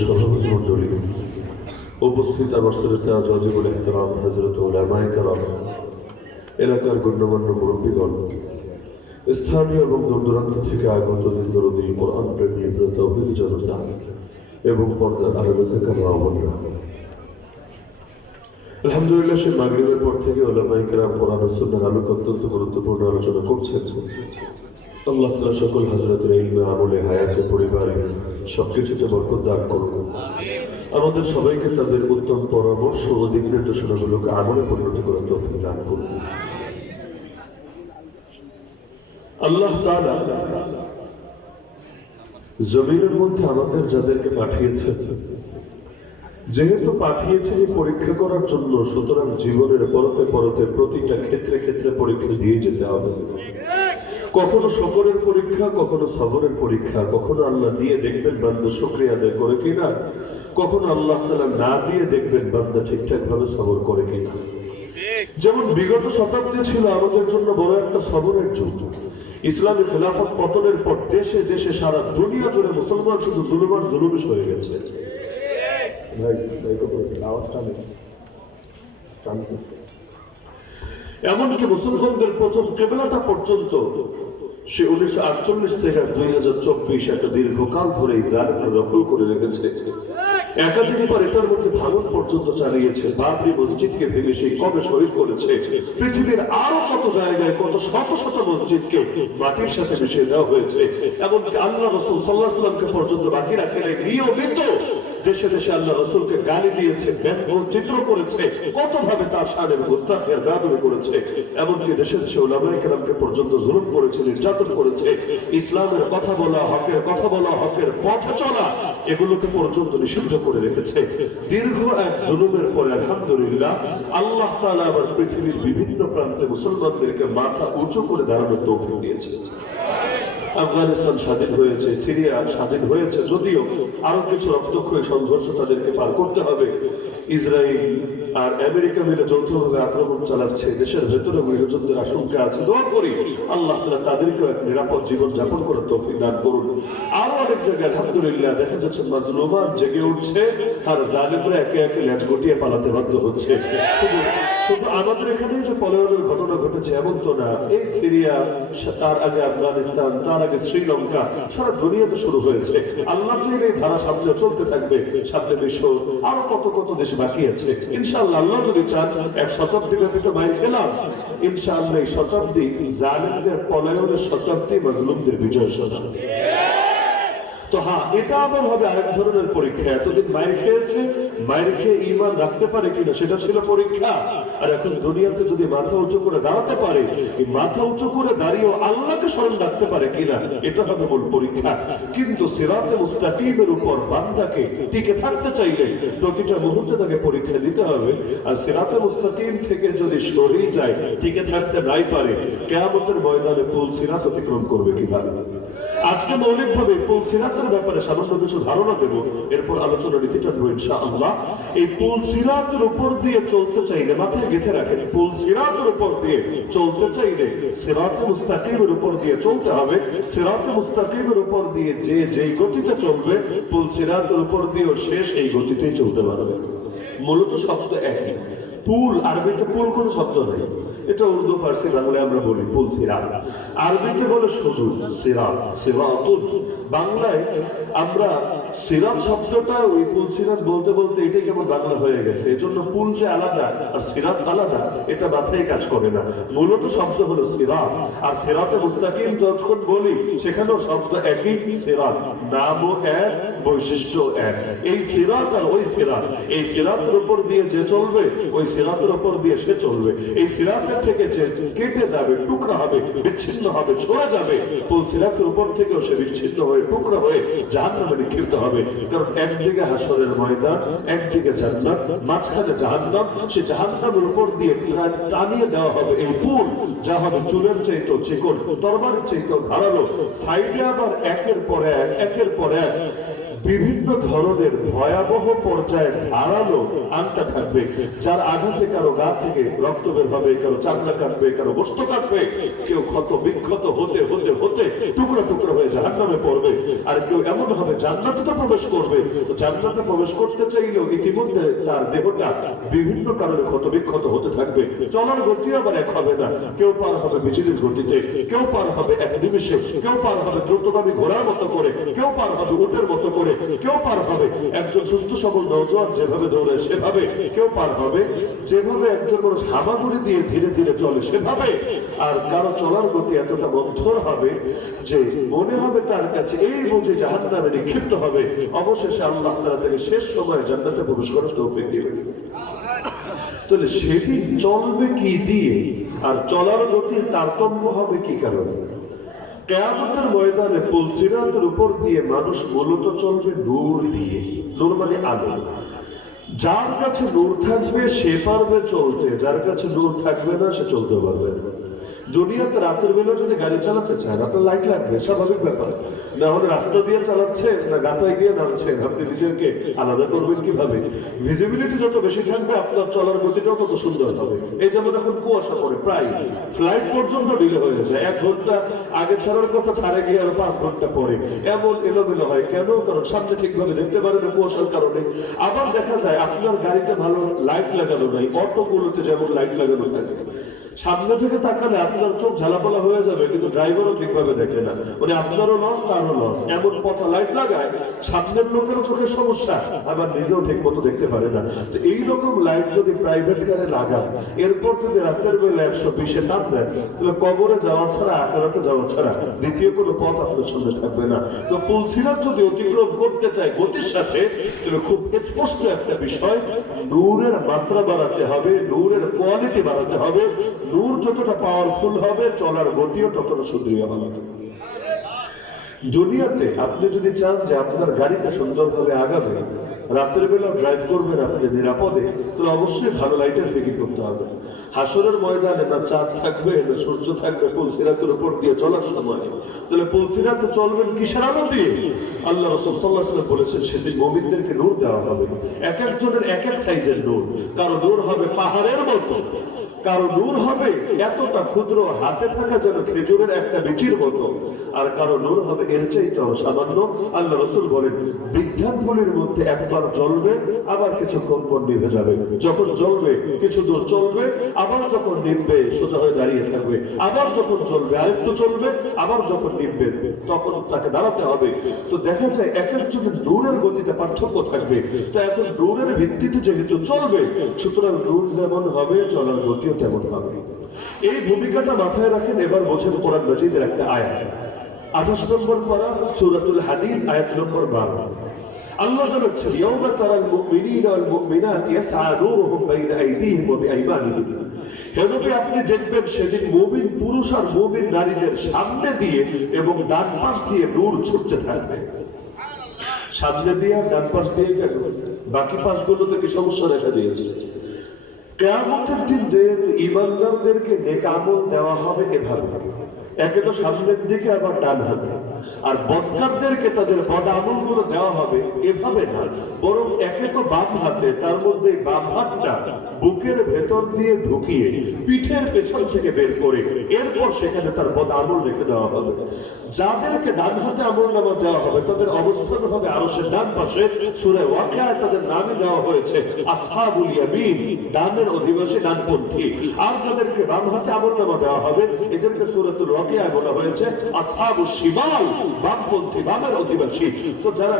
সভাপতি মণ্ডলী, উপস্থিত হযরত উলামায়ে কেরাম, এলাকার গণ্যমান্য মুরব্বীগণ, স্থানীয় এবং দূর দূরান্ত থেকে আগত দিনদরদী কোরআন প্রেমী তাওহীদ জনতা এবং পর্দার আড়ালে থাকা মা বোনেরা, আলহামদুলিল্লাহ, সে মাগরিবের পর থেকে উলামায়ে কেরাম কোরআন ও সুন্নাহর আলোকে অত্যন্ত গুরুত্বপূর্ণ আলোচনা করছেন। আল্লাহ তাআলা সকল হযরতের ইলমে, আমলে, হায়াতে, পরিবারে সবকিছুতে বরকত দান করুন। আমাদের সবাইকে তাদের উত্তম পরামর্শ ও দিক নির্দেশনাগুলোকে আমলে পরিণত করার তৌফিক দান করুন। আল্লাহ তাআলা জমিনের মধ্যে আমাদের যাদেরকে পাঠিয়েছেন, যেহেতু পাঠিয়েছেন পরীক্ষা করার জন্য, সুতরাং জীবনের পরতে পরতে প্রতিটা ক্ষেত্রে ক্ষেত্রে পরীক্ষা দিয়ে যেতে হবে। কখনো সকলের পরীক্ষা, কখনো সবরের পরীক্ষা, কখনো আল্লাহ দিয়ে দেখবেন বান্দা শুকরিয়া আদায় করে কিনা, কখনো আল্লাহ তাআলা না দিয়ে দেখবেন বান্দা ঠিকঠাক ভাবে সবর করে কিনা। যেমন বিগত শতাব্দী ছিল আমাদের জন্য বড় একটা সবরের যুগ। ইসলামী খেলাফত পতনের পর দেশে দেশে সারা দুনিয়া জুড়ে মুসলমান শুধু জুলুম আর জুলুমিশ হয়ে গেছে। এমনকি মুসলমানদের প্রথম কিবলাটা পর্যন্ত সে 1948 থেকে 2024 একটা দীর্ঘকাল ধরে জালেমরা দখল করে রেখেছে। একাধিকবার এটার মধ্যে ভাঙন পর্যন্ত চালিয়েছে। বাবরি মসজিদকে ভেঙে সেই কবে শহীদ করেছে। পৃথিবীর আরো কত জায়গায় কত শত শত মসজিদকে মাটির সাথে মিশিয়ে দেওয়া হয়েছে। এমনকি আল্লাহ রাসূল সাল্লাল্লাহু আলাইহি ওয়াসাল্লামকে পর্যন্ত বাকি রাখে নাই। নিয়মিত দেশে দেশে আল্লাহ রাসূলকে গালি দিয়েছে, চিত্র করেছে, কত ভাবে তার শানে মুস্তাফিয়া গাদুরি করেছে। এমনকি দেশে দেশে উলামায়ে কেরামকে পর্যন্ত জুলুম করেছে, নির্যাতন করেছে। ইসলামের কথা বলা, হকের কথা বলা, হকের পথে চলা, এগুলোকে পর্যন্ত নিষিদ্ধ করে রেখেছে। দীর্ঘ এক জুলুমের পরে আলহামদুলিল্লাহ আল্লাহ তাআলা আবার পৃথিবীর বিভিন্ন প্রান্তে মুসলমানদেরকে মাথা উঁচু করে দাঁড়ানোর তৌফিক দিয়েছে। আফগানিস্তান স্বাধীন হয়েছে, সিরিয়া স্বাধীন হয়েছে, যদিও আরো কিছু রক্তক্ষয়ী সংঘর্ষ তাদেরকে পার করতে হবে। ইসরায়েল আর আমেরিকা মিলে যৌথভাবে আক্রমণ চালাচ্ছে। দেশের ভেতরে গৃহযুদ্ধের আশঙ্কা আছে। দোয়া করি আল্লাহ তাআলা তাদেরকে এক নিরাপদ জীবন যাপন করার তৌফিক দান করুন। আরো অনেক জায়গায় আলহামদুলিল্লাহ দেখা যাচ্ছে মাজলুমান জেগে উঠছে আর জালিমরা একে একে লেজ গুটিয়ে পালাতে বাধ্য হচ্ছে। শুধু আমাদের এখানে যে পলায়নের ঘটনা ঘটেছে এমন তো না। এই সিরিয়া, তার আগে আফগানিস্তান, তার আগে শ্রীলঙ্কা, সারা দুনিয়াতে শুরু হয়েছে। আল্লাহ চাইলে এই ধারা সামনে চলতে থাকবে। সামনে বিশ্ব আরো কত কত দেশ বাকি আছে। ইনশাআল্লাহ আল্লাহ যদি চান এক শতাব্দী ব্যাপী তো মাইল খেলাম। ইনশাআল্লাহ এই শতাব্দী জালিমদের পলায়নের শতাব্দী, মাজলুমদের বিজয় শতাব্দী। তো হ্যাঁ, এটা আবার হবে আরেক ধরনের পরীক্ষা। এতদিন মায়ের খেয়েছে, মায়ের খেয়ে ঈমান রাখতে পারে কিনা সেটা ছিল পরীক্ষা। আর এখন দুনিয়াতে যদি মাথা উঁচু করে দাঁড়াতে পারে, এই মাথা উঁচু করে দাঁড়িয়েও আল্লাহকে স্মরণ রাখতে পারে কিনা, এটা হবে মূল পরীক্ষা। কিন্তু সিরাতে মুস্তাকিমের উপর বান্দাকে টিকে থাকতে চাইলে প্রতিটা মুহূর্তে তাকে পরীক্ষা দিতে হবে। আর সিরাতে মুস্তাকিম থেকে যদি সরে যায়, টিকে থাকতে নাই পারে, কিয়ামতের ময়দানে পুল সিরাত অতিক্রম করবে কিভাবে? আজকে মৌলিকভাবে পুল সিরাতের ব্যাপারে সামান্য কিছু ধারণা দেব, এরপর আলোচনা নীতিটা দেব ইনশাআল্লাহ। এই পুল সিরাতের উপর দিয়ে চলতে চাইলে, মাথায় গেঁথে রাখেন, পুল সিরাতের উপর দিয়ে চলতে চাইলে সিরাতে মুস্তাকিমের উপর দিয়ে চলতে হবে। সিরাতে মুস্তাকিমের উপর দিয়ে যে যেই গতিতে চলবে, পুল সিরাতের উপর দিয়েও শেষ এই গতিতেই চলতে পারবে। মূলত শব্দ একই। পুল, আরবিতে পুল কোন শব্দ নেই। এটা উর্দু, ফার্সি, বাংলায় আমরা বলি পুল সিরাত। আরবিতে বলে শুধু সিরাত, সিরাতুন। বাংলায় আমরা সিরাত শব্দটা ওই পুল সিরাত বলতে বলতে এটাই কেমন বাংলা হয়ে গেছে। এজন্য পুল যে আলাদা আর সিরাত আলাদা, এটা মাথায় কাজ করে না। মূলত শব্দ হলো সিরাত। আর সিরাতে মুস্তাকিম যখন বলি, সেখানেও শব্দ একই, সিরাত, নামও এক, বৈশিষ্ট্য এক। এই সিরাত আর ওই সিরাত, এই সিরাতের উপর দিয়ে যে চলবে, ওই সিরাতের উপর দিয়ে সে চলবে। এই সিরাতের থেকে যে কেটে যাবে, টুকরা হবে, বিচ্ছিন্ন হবে, সরে যাবে, পুল সিরাতের উপর থেকেও সে বিচ্ছিন্ন হয়ে, টুকরা হয়ে জাহান্নামে নিক্ষিপ্ত হবে। কারণ একদিকে হাসরের ময়দান, একদিকে জান্নাত, মাঝখানে জাহান্নাম। সে জাহান্নামের উপর দিয়ে টানিয়ে দেওয়া হবে এই পুল, যা হবে চুলের চাইতেও চিকন, তরবারির চাইতেও ধারালো। সাইডে আবার একের পর এক, একের পর এক বিভিন্ন ধরনের ভয়াবহ পর্যায়ে ধারালো আংটা থাকবে, যার আঘাতে কারো গা থেকে রক্ত বের হবে, কারো চামড়া কাটবে, কারো গোশত কাটবে, কেউ ক্ষত বিক্ষত হতে হতে হতে টুকরা টুকরা হয়ে জাহান্নামে পড়বে, আর কেউ এমন ভাবে জান্নাতে তো প্রবেশ করবে, তো জান্নাতে প্রবেশ করতে চাইলেও ইতিমধ্যে তার দেহটা বিভিন্ন কারণে ক্ষত বিক্ষত হতে থাকবে। চলার গতি আবার এক হবে না, কেউ পার হবে বিজলির গতিতে, কেউ পার হবে এক নিমিষে, কেউ পার হবে দ্রুতগামী ঘোড়ার মতো করে, কেউ পার হবে উটের মতো করে, কেউ পার হবে একজন সুস্থ সবল নওজোয়ান যেভাবে দৌড়ে সেভাবে, কেউ পার হবে যেভাবে একজন মানুষ হামাগুড়ি দিয়ে ধীরে ধীরে চলে সেভাবে। আর কারো চলার গতি এতটা মন্থর হবে যে মনে হবে তার কাছে এই বুঝে জাহান্নামে নিক্ষিপ্ত হবে। অবশেষে আল্লাহ তাআলা তাকে শেষ সময়ে জান্নাতে প্রবেশ করার তৌফিক দিবেন। তাহলে সেদিন চলবে কি দিয়ে, আর চলার গতির তারতম্য হবে কি কারণে? কিয়ামতের ময়দানে পুলসিরাতের উপর দিয়ে মানুষ মূলত চলবে নূর দিয়ে। নূর মানে আলো। যার কাছে নূর থাকবে সে পারবে চলতে, যার কাছে নূর থাকবে না সে চলতে পারবে না। দুনিয়াতে রাতের বেলা যদি গাড়ি চালাতে চান আপনার লাইট লাগবে, স্বাভাবিক ব্যাপার। না হলে রাস্তা দিয়ে চালাচ্ছে না গাতায় গিয়ে নামছেন, আপনি নিজেকে আলাদা করবেন কিভাবে? ভিজিবিলিটি যত বেশি থাকবে আপনার চলার গতিটাও তত সুন্দর হবে। এই যেমন এখন কুয়াশা পড়ে, প্রায় ফ্লাইট পর্যন্ত ডিলে হয়ে যায়, 1 ঘন্টা আগে ছাড়ার কথা ছাড়ে গিয়ে আরো 5 ঘন্টা পরে। এমন এলোমেলো হয় কেন? কারণ সামনে ঠিকভাবে দেখতে পারেন না কুয়াশার কারণে। আবার দেখা যায় আপনার গাড়িতে ভালো লাইট লাগানো নাই, অটোগুলোতে যেমন লাইট লাগানো থাকে, সামনে থেকে তাকালে আপনার চোখ ঝালাপালা হয়ে যাবে, কিন্তু ড্রাইভারও ঠিকভাবে দেখে না, মানে আপনারও লস তারও লস। এমন পচা লাইট লাগায় সামনের লোকেরও চোখের সমস্যা, আবার নিজেও ঠিক মতো দেখতে পারে না। তো এইরকম লাইট যদি প্রাইভেট কারে লাগায়, এরপর যদি রাতের বেলা 120-এ টান দেন, তাহলে কবরে যাওয়া ছাড়া আখিরাতে যাওয়া ছাড়া দ্বিতীয় কোনো পথ আপনার সামনে থাকবে না। তো পুলসিরাত যদি অতিক্রম করতে চায় গতির সাথে, তাহলে খুব স্পষ্ট একটা বিষয়, নূরের মাত্রা বাড়াতে হবে, নূরের কোয়ালিটি বাড়াতে হবে। নূর যতটা পাওয়ারফুল হবে চলার গতিও ততটা সুদৃঢ় হবে। দুনিয়াতে আপনি যদি চান যে আপনার গাড়িটা সুন্দরভাবে আগাবে, রাতের বেলা ড্রাইভ করবেন আপনি নিরাপদে, তাহলে অবশ্যই ভালো লাইটের ফিকির করতে হবে। হাসরের ময়দানে না চাঁদ থাকবে না সূর্য থাকবে পুলসিরাতের উপর দিয়ে চলার সময়, তাহলে পুলসিরাতে চলবেন কিসের আলো দিয়ে? আল্লাহ রাসূল সাল্লাল্লাহু আলাইহি ওয়াসাল্লাম বলেছেন সেদিন মুমিনদেরকে নূর দেওয়া হবে। এক একজনের এক এক সাইজের নূর। কারো নূর হবে পাহাড়ের মতো, কারো নূর হবে এতটা ক্ষুদ্র হাতে থাকা যেন খেজুরের একটা বিচির মতো, আর কারো নূর হবে এর চাইতেও সামান্য। আল্লাহ রাসূল বলেন বিদ্যানগুলির মধ্যে একবার জ্বলবে আবার কিছুক্ষণ পর নিভে যাবে। যখন জ্বলবে কিছু দূর চলবে, আবার যখন নিভবে সোজা হয়ে দাঁড়িয়ে থাকবে, আবার যখন চলবে আরেকটু চলবে, আবার যখন নিভবে তখন তাকে দাঁড়াতে হবে। তো দেখা যায় এক একজনের নূরের গতিতে পার্থক্য থাকবে। তো এখন নূরের ভিত্তিতে যেহেতু চলবে, সুতরাং নূর যেমন হবে চলার গতি তেমন হবে। এই ভূমিকাটা মাথায় রাখেন। এবার বোঝেন কোরআন মাজিদের একটা আয়াত, 28 নম্বর পারা সূরাতুল হাদীদ আয়াত নম্বর 12। আল্লাহ জানাচ্ছেন ইয়াউমা তারাল মুমিনিনা ওয়াল মুমিনাতি ইয়াসআ নূরুহুম বাইনা আইদিহিম ওয়া বিআইমানিহিম। হে নবী আপনি দেখবেন সেদিন মুমিন পুরুষ আর মুমিন নারীদের সামনে দিয়ে এবং ডান পাশ দিয়ে নূর ছুটতে থাকবে। সামনে দিয়ে ডান পাশ দিয়ে কেন? বাকি পাশগুলোতে কি সমস্যা দেখা দিয়েছে? কিয়ামতের দিন যেহেতু ঈমানদারদেরকে নেক আমল দেওয়া হবে এভাবে, একে তো সামনের দিকে আবার ডান হাতে, আর বদকারদেরকে তাদের বদ আমলগুলো দেওয়া হবে এভাবে না, বরং একে তো বাম হাতে, তার মধ্যে বাম হাতটা বুকের ভেতর দিয়ে ঢুকিয়ে পিঠের পেছন থেকে বের করে এরপর সেখানে তার বদ আমল রেখে দেওয়া হবে। যাদেরকে ডান হাতে আমলনামা দেওয়া হবে তাদের অবস্থান হবে আরশের ডান পাশে। সূরা ওয়াকিয়ায় তাদের নামই দেওয়া হয়েছে আসহাবুল ইয়ামিন, ডানের অধিবাসী, ডানপন্থী। আর যাদেরকে বাম হাতে আমলনামা দেওয়া হবে এদেরকে সূরাতুল ওয়াকিয়ায় বলা হয়েছে আসহাবুশ শিমাল, বামপন্থী, বামের অধিবাসী। তো যারা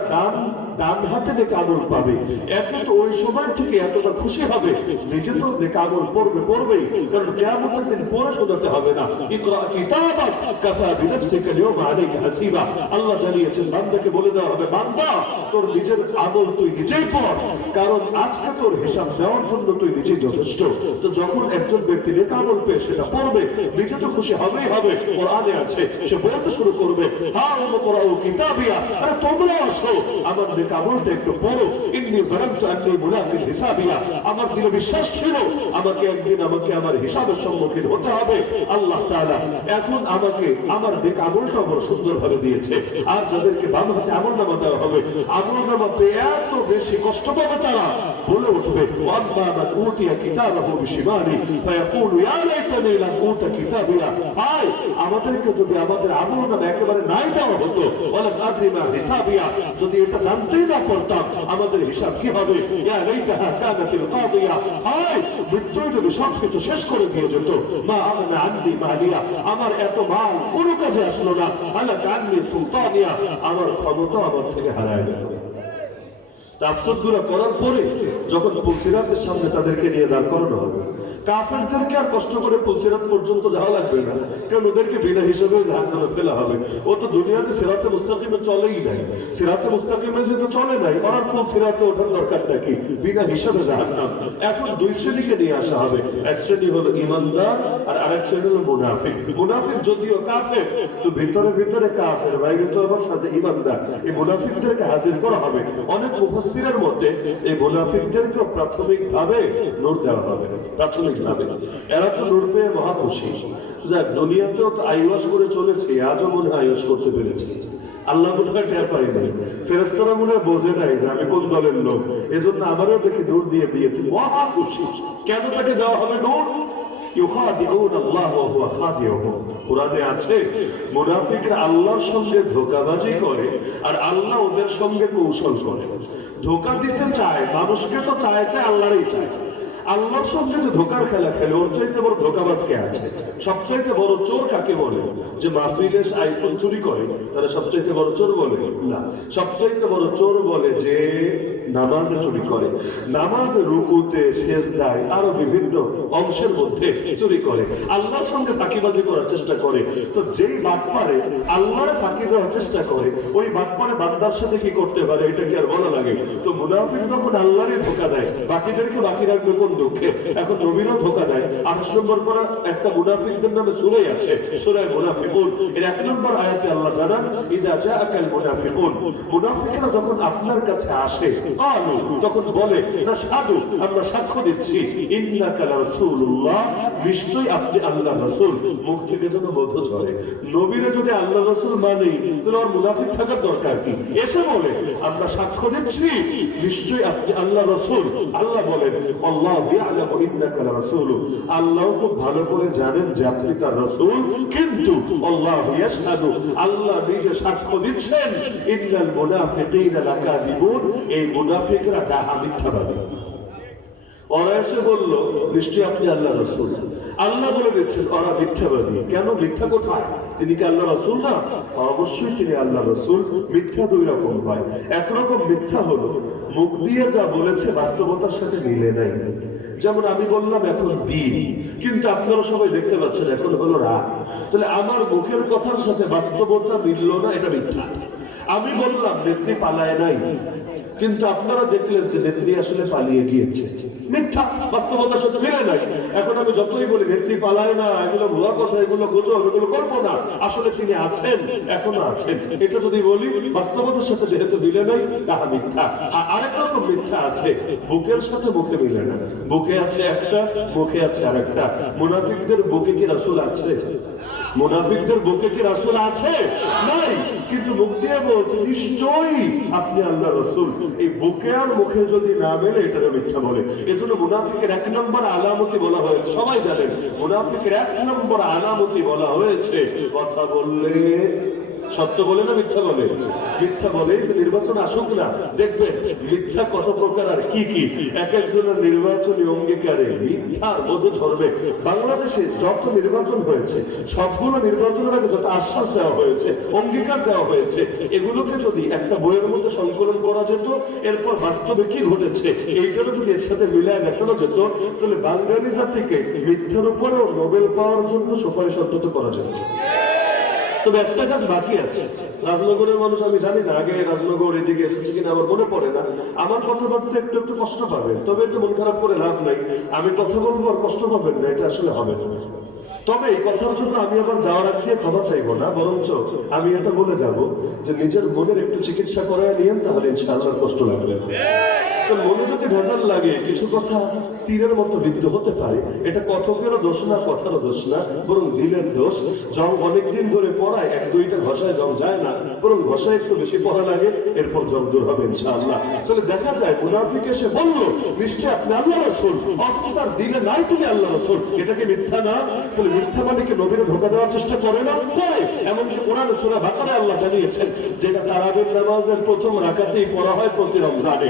ডান হাতে নেক আমল পাবে, একে তো ওই সময় থেকে এতটা খুশি হবে, নিজে তো নেক আমল পড়বেই, কারণ কিয়ামতের দিন পড়ে শোনাতে হবে না। ইকরা কিতাবাক কাফা বিনাফসিকা আল-ইয়াওমা আলাইকা হাসিবা। আল্লাহ জানিয়েছেন বান্দাকে বলে দেওয়া হবে বান্দা তোর নিজের আমল তুই নিজেই পড়, কারণ আজকে তোর হিসাব দেওয়ার জন্য তুই নিজেই যথেষ্ট। তো যখন একজন ব্যক্তি নেক আমল পেয়ে সেটা পড়বে, নিজে তো খুশি হবেই হবে। কোরআনে আছে সে বলতে শুরু করবে হা ওয়া কিতাবিয়া, আরে তোমরা আসো আমার নেক আমলটা একটু পড়ো। ইন্নী যালামতু আন্নী মুলাকিন হিসাবিয়া, আমার দিলে বিশ্বাস ছিল আমাকে একদিন আমাকে আমার হিসাবের সম্মুখীন হতে হবে। আল্লাহ তাআলা এখন আমাকে আমার নেক আমলটা বড় সুন্দরভাবে দিয়েছে। আর যাদেরকে বাম হাতে আমলনামা দেওয়া হবে, আমলনামা পেয়ে এত বেশি কষ্ট পাবে তারা, বলে উঠবে ওয়াম্মা মান উতিয়া কিতাবাহু বিশিমালি ফায়াকুলু ইয়া লাইতানি লাম উতা কিতাবিয়া। হায় আমাদেরকে যদি আমাদের আমলনামা একেবারে নাই দেওয়া হতো, ওয়ালাম আদরি মা হিসাবিয়া, যদি এটা জানতেই না পারতাম আমাদের হিসাব কি হবে। ইয়া লাইতাহা কানাতিল কাদিয়া, হায় মৃত্যু যদি সবকিছু শেষ করে দিয়ে যেত। মা আগনা আন্নি মালিয়া, আমার এত মাল কোনো কাজে আসলো না। হালাকা আন্নি সুলতানিয়া, আমার ক্ষমতা আমার থেকে হারায় গেল। তাফসীরগুলো করার পরে যখন পুলসিরাতের সামনে তাদেরকে নিয়ে দাঁড় করানো হবে, কাফেরদেরকে আর কষ্ট করে পুলসিরাত পর্যন্ত যাওয়া লাগবে না, কারণ ওদেরকে বিনা হিসাবে জাহান্নামে ফেলা হবে। ও তো দুনিয়াতে সিরাতে মুস্তাকিমে চলেই নাই, সিরাতে মুস্তাকিমে যেহেতু চলে নাই, ওর পুলসিরাতে ওঠার দরকারটা কি? বিনা হিসাবে জাহান্নাম। এখন দুই শ্রেণীকে নিয়ে আসা হবে, এক শ্রেণী হলো ঈমানদার আর আরেক শ্রেণী হলো মুনাফিক। মুনাফিক যদিও কাফের, তো ভিতরে ভিতরে কাফের, বাইরে তো আবার সাথে ঈমানদার। এই মুনাফিকদেরকে হাজির করা হবে। অনেক মুফাসসিরের মধ্যে এই মুনাফিকদেরকে প্রাথমিকভাবে নূর দেওয়া হবে, প্রাথমিকভাবে। এরা তো নূর পেয়ে মহা খুশি। যাক, দুনিয়াতেও তো আইওয়াস করে চলেছে, আজও মনে হয় আইওয়াস করতে পেরেছে। আল্লাহ মনে হয় টের পাই নাই, ফেরেশতারা মনে হয় বোঝে নাই যে আমি কোন দলের লোক, এজন্য আমারও দেখি নূর দিয়ে দিয়েছে, মহা খুশি। কেন তাকে দেওয়া হবে নূর? ইউখাদিউন আল্লাহ ওয়া হুয়া খাদিউহুম। কোরআনে আছে মুনাফিকরা আল্লাহর সঙ্গে ধোঁকাবাজি করে আর আল্লাহ ওদের সঙ্গে কৌশল করে। ধোঁকা দিতে চায় মানুষকে, তো চায় আল্লাহরই চায়। আল্লাহর সঙ্গে যে ধোকার খেলা খেলে, ওর চাইতে বড় ধোকাবাজ কে আছে? সবচাইতে বড় চোর কাকে বলে? যে মাহফিলে আইফোন চুরি করে তারা সবচাইতে বড় চোর বলে না, সবচাইতে বড় চোর বলে যে নামাজে চুরি করে, নামাজে রুকুতে সিজদায় আরো বিভিন্ন অংশের মধ্যে চুরি করে, আল্লাহর সঙ্গে ফাঁকিবাজি করার চেষ্টা করে। তো যেই বাটপারে আল্লাহরে ফাঁকি দেওয়ার চেষ্টা করে, ওই বাটপারে বান্দার সাথে কি করতে পারে এটা কি আর বলা লাগে? তো মুনাফিক যখন আল্লাহরই ধোকা দেয়, বাকিদেরকে বাকি রাখবে কোন দুঃখে? এখন নবীরও ধোকা দেয়। 28 নম্বর পড়া একটা মুনাফিকদের নামে সূরা আছে, সূরা মুনাফিকুন। এর 1 নম্বর আয়াতে আল্লাহ জানান ইযা জাআকাল মুনাফিকুন, মুনাফিকরা যখন আপনার কাছে আসে, ক্বালু, তখন বলে নাশহাদু, আমরা সাক্ষ্য দিচ্ছি, ইন্নাকা রাসূলুল্লাহ, নিশ্চয়ই আপনি আল্লাহর রাসূল। মুখ থেকে যেন মধু ঝরে। নবীরে যদি আল্লাহর রাসূল মানে, তাহলে আর মুনাফিক থাকার দরকার কি? এসে বলে আমরা সাক্ষ্য দিচ্ছি নিশ্চয়ই আপনি আল্লাহর রাসূল। আল্লাহ বলেন আল্লাহু ইয়ালামু ইন্নাকা রাসূলু, আল্লাহ খুব ভালো করে জানেন যে আপনি তার রাসূল, কিন্তু আল্লাহু ইয়াশহাদু, আল্লাহ নিজে সাক্ষ্য দিচ্ছেন ইন্নাল মুনাফিকিনা লাকাযিবুন, এই মুনাফিকরা ডাহা মিথ্যাবাদী। ওরা এসে বলল নিশ্চয়ই আপনি আল্লাহ রাসূল। আল্লাহ বলে দিচ্ছেন ওরা মিথ্যাবাদী। কেন? মিথ্যা কোথায়? তিনি কি আল্লাহ রাসূল না? অবশ্যই তিনি আল্লাহ রাসূল। মিথ্যা দুই রকম হয়। একরকম মিথ্যা হলো মুখ দিয়ে যা বলেছে বাস্তবতার সাথে মিলে নাই। যেমন আমি বললাম এখন দিন, কিন্তু আপনারা সবাই দেখতে পাচ্ছেন এখন হলো রাত। তাহলে আমার মুখের কথার সাথে বাস্তবতা মিললো না, এটা মিথ্যা। আমি বললাম নেত্রী পালায় নাই, কিন্তু আপনারা দেখলেন যে নেত্রী আসলে পালিয়ে গিয়েছে, মিথ্যা, বাস্তবতার সাথে মিলে নাই। এখন আমি যতই বলি নেত্রী পালায় না, এগুলো ভুয়া কথা, এগুলো গুজব, এগুলো গল্প না, আসলে তিনি আছেন, এখনো আছেন, এটা যদি বলি বাস্তবতার সাথে যেহেতু মিলে নাই, তাহা মিথ্যা। আরেক রকম মিথ্যা আছে, বুকের সাথে মুখে মিলে না, বুকে আছে একটা, মুখে আছে আরেকটা। মুনাফিকদের বুকে কি রাসূল আছে? মুনাফিকদের বুকে কি রাসূল আছে? নাই, কিন্তু মুখ দিয়ে বলছে নিশ্চয়ই আপনি আল্লাহর রাসূল। এই বুকে আর মুখে যদি না মেলে এটা মিথ্যা বলে। এজন্য মুনাফিকের 1 নম্বর আলামতি বলা হয়েছে, সবাই জানেন মুনাফিকের 1 নম্বর আলামতি বলা হয়েছে কথা বললে সত্য বলে না মিথ্যা বলে? মিথ্যা বলে। নির্বাচন আসুক না, দেখবেন মিথ্যা কত প্রকার আর কি কি। এক একজনের নির্বাচনী অঙ্গীকারে মিথ্যার মধু ধরবে। বাংলাদেশে যত নির্বাচন হয়েছে, সবগুলো নির্বাচনের আগে যত আশ্বাস দেওয়া হয়েছে, অঙ্গীকার দেওয়া হয়েছে, এগুলোকে যদি একটা বইয়ের মধ্যে সংকলন করা যেত, এরপর বাস্তবে কি ঘটেছে এইটারও যদি এর সাথে মিলায় দেখানো যেত, তাহলে বাঙালি জাতিকে মিথ্যার উপরেও নোবেল পাওয়ার জন্য সুপারিশ অন্তত করা যেত। তবে একটা কাজ বাকি আছে। রাজনগরের মানুষ আমি জানি না আগে রাজনগর এদিকে এসেছে কিনা আমার মনে পড়ে না। আমার কথাবার্তা একটু একটু কষ্ট পাবেন, তবে একটু মন খারাপ করে লাভ নাই। আমি কথা বলবো আর কষ্ট পাবেন না, এটা আসলে হবে না। তবে এই কথার জন্য আমি আবার যাওয়ার আগে ক্ষমা চাইবো না, বরঞ্চ আমি এটা বলে যাব যে নিজের মনের একটু চিকিৎসা করায় নিয়েন, তাহলে ইনশাআল্লাহ কষ্ট লাগবে না। তো মনে যদি ভেজাল লাগে, কিছু কথা তীরের মতো বিদ্ধ হতে পারে, এটা কথকেরও দোষ না, কথারও দোষ না, বরং দিলের দোষ। জং অনেকদিন ধরে পড়ায় এক দুইটা ঘষায় জং যায় না, বরং ঘষায় একটু বেশি পড়া লাগে, এরপর জং দূর হবে ইনশাআল্লাহ। তাহলে দেখা যায় মুনাফিক এসে বলল নিশ্চয় আপনি আল্লাহ রাসূল, অথচ তার দিলে নাই তুমি আল্লাহ রাসূল, এটা কি মিথ্যা না? তাহলে মিথ্যা মানে কি নবীরে ধোঁকা দেওয়ার চেষ্টা করে না? করে। এমনকি কোরআনে সূরা বাকারায় আল্লাহ জানিয়েছেন যেটা তারাবির নামাজের প্রথম রাকাতেই পড়া হয় প্রতি রমজানে,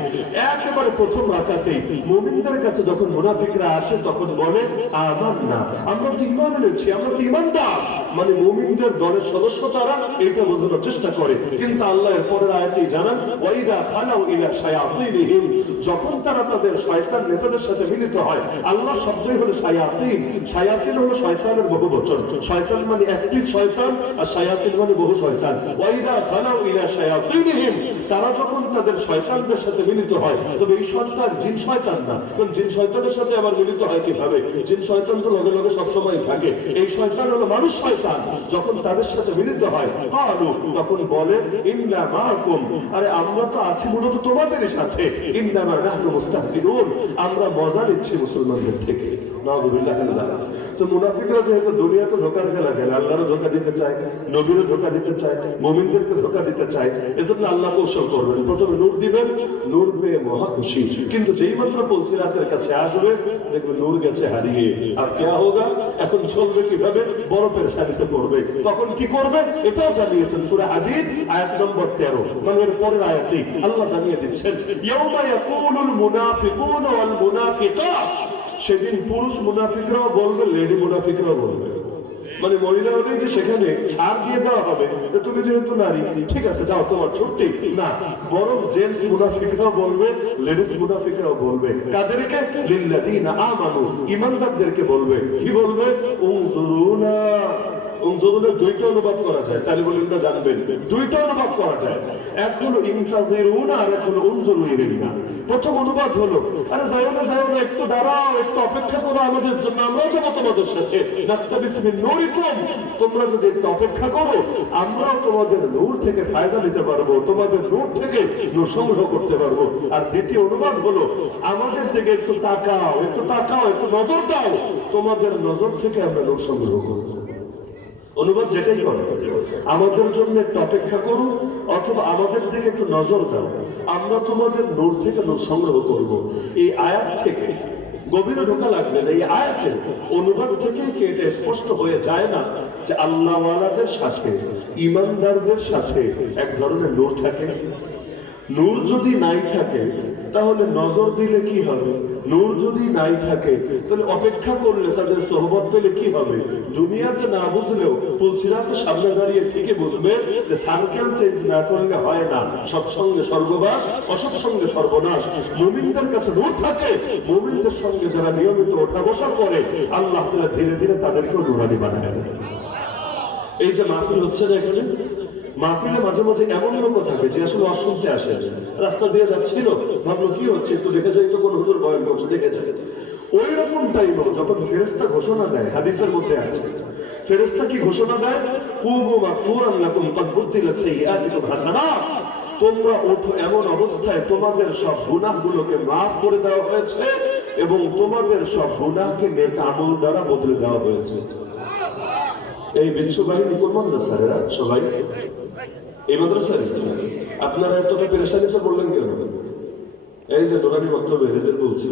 একেবারে প্রথম রাকাতেই মুমিনদের কাছে যখন মুনাফিকরা আসে তখন বলে আমান্না, আমরা তো ঈমান এনেছি, আমরা তো ঈমানদার। মানে মুমিনদের দলের সদস্য তারা, এটা বোঝানোর চেষ্টা করে। কিন্তু আল্লাহ এর পরের আয়াতেই জানান ওয়াইদা খালাউ ইলা শায়াতিনহিম, যখন তারা তাদের শয়তান নেতাদের সাথে মিলিত হয়। আল্লাহ শব্দই হলো শায়াতিন, শায়াতিন হলো শয়তানের বহুবচন। শয়তান মানে একটি শয়তান, আর শায়াতিন মানে বহু শয়তান। ওয়াইদা খালাউ ইলা শায়াতিনহিম, তারা যখন তাদের শয়তানদের সাথে মিলিত হয়, তবে এই শয়তান জিন শয়তান না, কারণ জিন শয়তানের সাথে আবার মিলিত হয় কিভাবে? জিন শয়তান তো লগে লগে সবসময় থাকে, এই শয়তান হলো মানুষ শয়তান। যখন তাদের সাথে মিলিত হয় কালু, তখন বলে ইন্না মাআকুম, আরে আমরা তো আছি মূলত তোমাদের সাথে, ইন্নামা নাহনু মুস্তাহজিউন, আমরা মজা নিচ্ছি মুসলমানদের থেকে। নাউযুবিল্লাহ। তো মুনাফিকরা যেহেতু দুনিয়াতে ধোঁকার খেলা খেলে, আল্লাহরও ধোঁকা দিতে চায়, নবীরও ধোঁকা দিতে চায়, মুমিনদেরকে ধোঁকা দিতে চায়, এজন্য আল্লাহ কৌশল করবেন, প্রথমে নূর দিবেন, নূর পেয়ে মহা খুশি। কিন্তু যেই মাত্র পুলসিরাতের কাছে আসবে দেখবে নূর গেছে হারিয়ে, আর কেয়া হোগা, এখন চলবে কিভাবে? বড় পেরেশানিতে পড়বে। তখন কি করবে? এটাও জানিয়েছেন সূরা হাদীদ আয়াত নম্বর 13, মানে এর পরের আয়াতেই আল্লাহ জানিয়ে দিচ্ছেন ইয়াউমা ইয়াকুলুল মুনাফিকুনা ওয়াল মুনাফিকাত, সেদিন পুরুষ মুনাফিকরাও বলবে, লেডি মুনাফিকরাও বলবে। মানে মহিলা হলেই যে সেখানে ছাড় দিয়ে দেওয়া হবে, তুমি যেহেতু নারী ঠিক আছে যাও তোমার ছুটি না, বরং জেন্টস মুনাফিকরাও বলবে, লেডিস মুনাফিকরাও বলবে। কাদেরকে? লিল্লাযীনা আমানু, ঈমানদারদেরকে বলবে। কি বলবে? উনজুরুনা, উনজুরুনের দুইটা অনুবাদ করা যায়, তালিবুল ইলমরা জানবেন দুইটা অনুবাদ করা যায়, এক হলো ইনতাজিরুনা আর এক হলো উনজুরু ইলাইনা। প্রথম অনুবাদ হলো আরে যাও না একটু দাঁড়াও, একটু অপেক্ষা করো আমাদের জন্য, আমরাও যাবো তোমাদের সাথে, নাক্তাবিস মিন নূরিকুম, তোমরা যদি একটু অপেক্ষা করো আমরাও তোমাদের নূর থেকে ফায়দা নিতে পারবো, তোমাদের নূর থেকে নূর সংগ্রহ করতে পারবো। আর দ্বিতীয় অনুবাদ হলো আমাদের থেকে একটু তাকাও, একটু তাকাও, একটু নজর দাও, তোমাদের নজর থেকে আমরা নূর সংগ্রহ করবো। অনুবাদ যেটাই করে, আমাদের জন্য একটু অপেক্ষা করো, অথবা আমাদের দিকে একটু নজর দাও, আমরা তোমাদের নূর থেকে নূর সংগ্রহ করব। এই আয়াত থেকে গভীরে ঢোকা লাগবে না, এই আয়াতের অনুবাদ থেকে কি এটা স্পষ্ট হয়ে যায় না যে আল্লাহওয়ালাদের সাথে, ঈমানদারদের সাথে এক ধরনের নূর থাকে? নূর যদি নাই থাকে তাহলে নজর দিলে কি হবে? নূর যদি নাই থাকে তাহলে অপেক্ষা করলে তাদের সোহবত পেলে কি হবে? দুনিয়াতে না বুঝলেও পুলসিরাতের সামনে দাঁড়িয়ে ঠিকই বুঝবে যে সার্কেল চেঞ্জ না করলে হয় না, সৎসঙ্গে স্বর্গবাস, অসৎসঙ্গে সর্বনাশ। মুমিনদের কাছে নূর থাকে, মুমিনদের সঙ্গে যারা নিয়মিত ওঠা বসা করে আল্লাহ তাআলা ধীরে ধীরে তাদেরকেও নূরানি বানায়। এই যে মাহফিল হচ্ছে না এখানে, মাহফিলে মাঝে মাঝে এমন লোক থাকে যে আসলে অশুনতে আসে, রাস্তা দিয়ে যাচ্ছিল, ভাবলো কি হচ্ছে একটু দেখে যাই তো, কোন হুজুর বয়ান করছে দেখে যায়। ওই রকম টাইমও যখন ফেরেশতা ঘোষণা দেয়, হাদিসের মধ্যে আছে ফেরেশতা কি ঘোষণা দেয়? কুমু মাগফুরান লাকুম ক্বাদ বুদ্দিলাত সাইয়্যাতিকুম হাসানাত, তোমরা ওঠো এমন অবস্থায় তোমাদের সব গুনাহগুলোকে মাফ করে দেওয়া হয়েছে এবং তোমাদের সব গুনাহকে নেক আমল দ্বারা বদলে দেওয়া হয়েছে। এই বিচ্ছু বাহিনী কোন মাদ্রাসার? এরা সবাই এই মাদ্রাসার। আপনারা এতটা পেরেশানিতে বললেন কেন? এই যে নুরানি বক্তব্য এদের বলছি,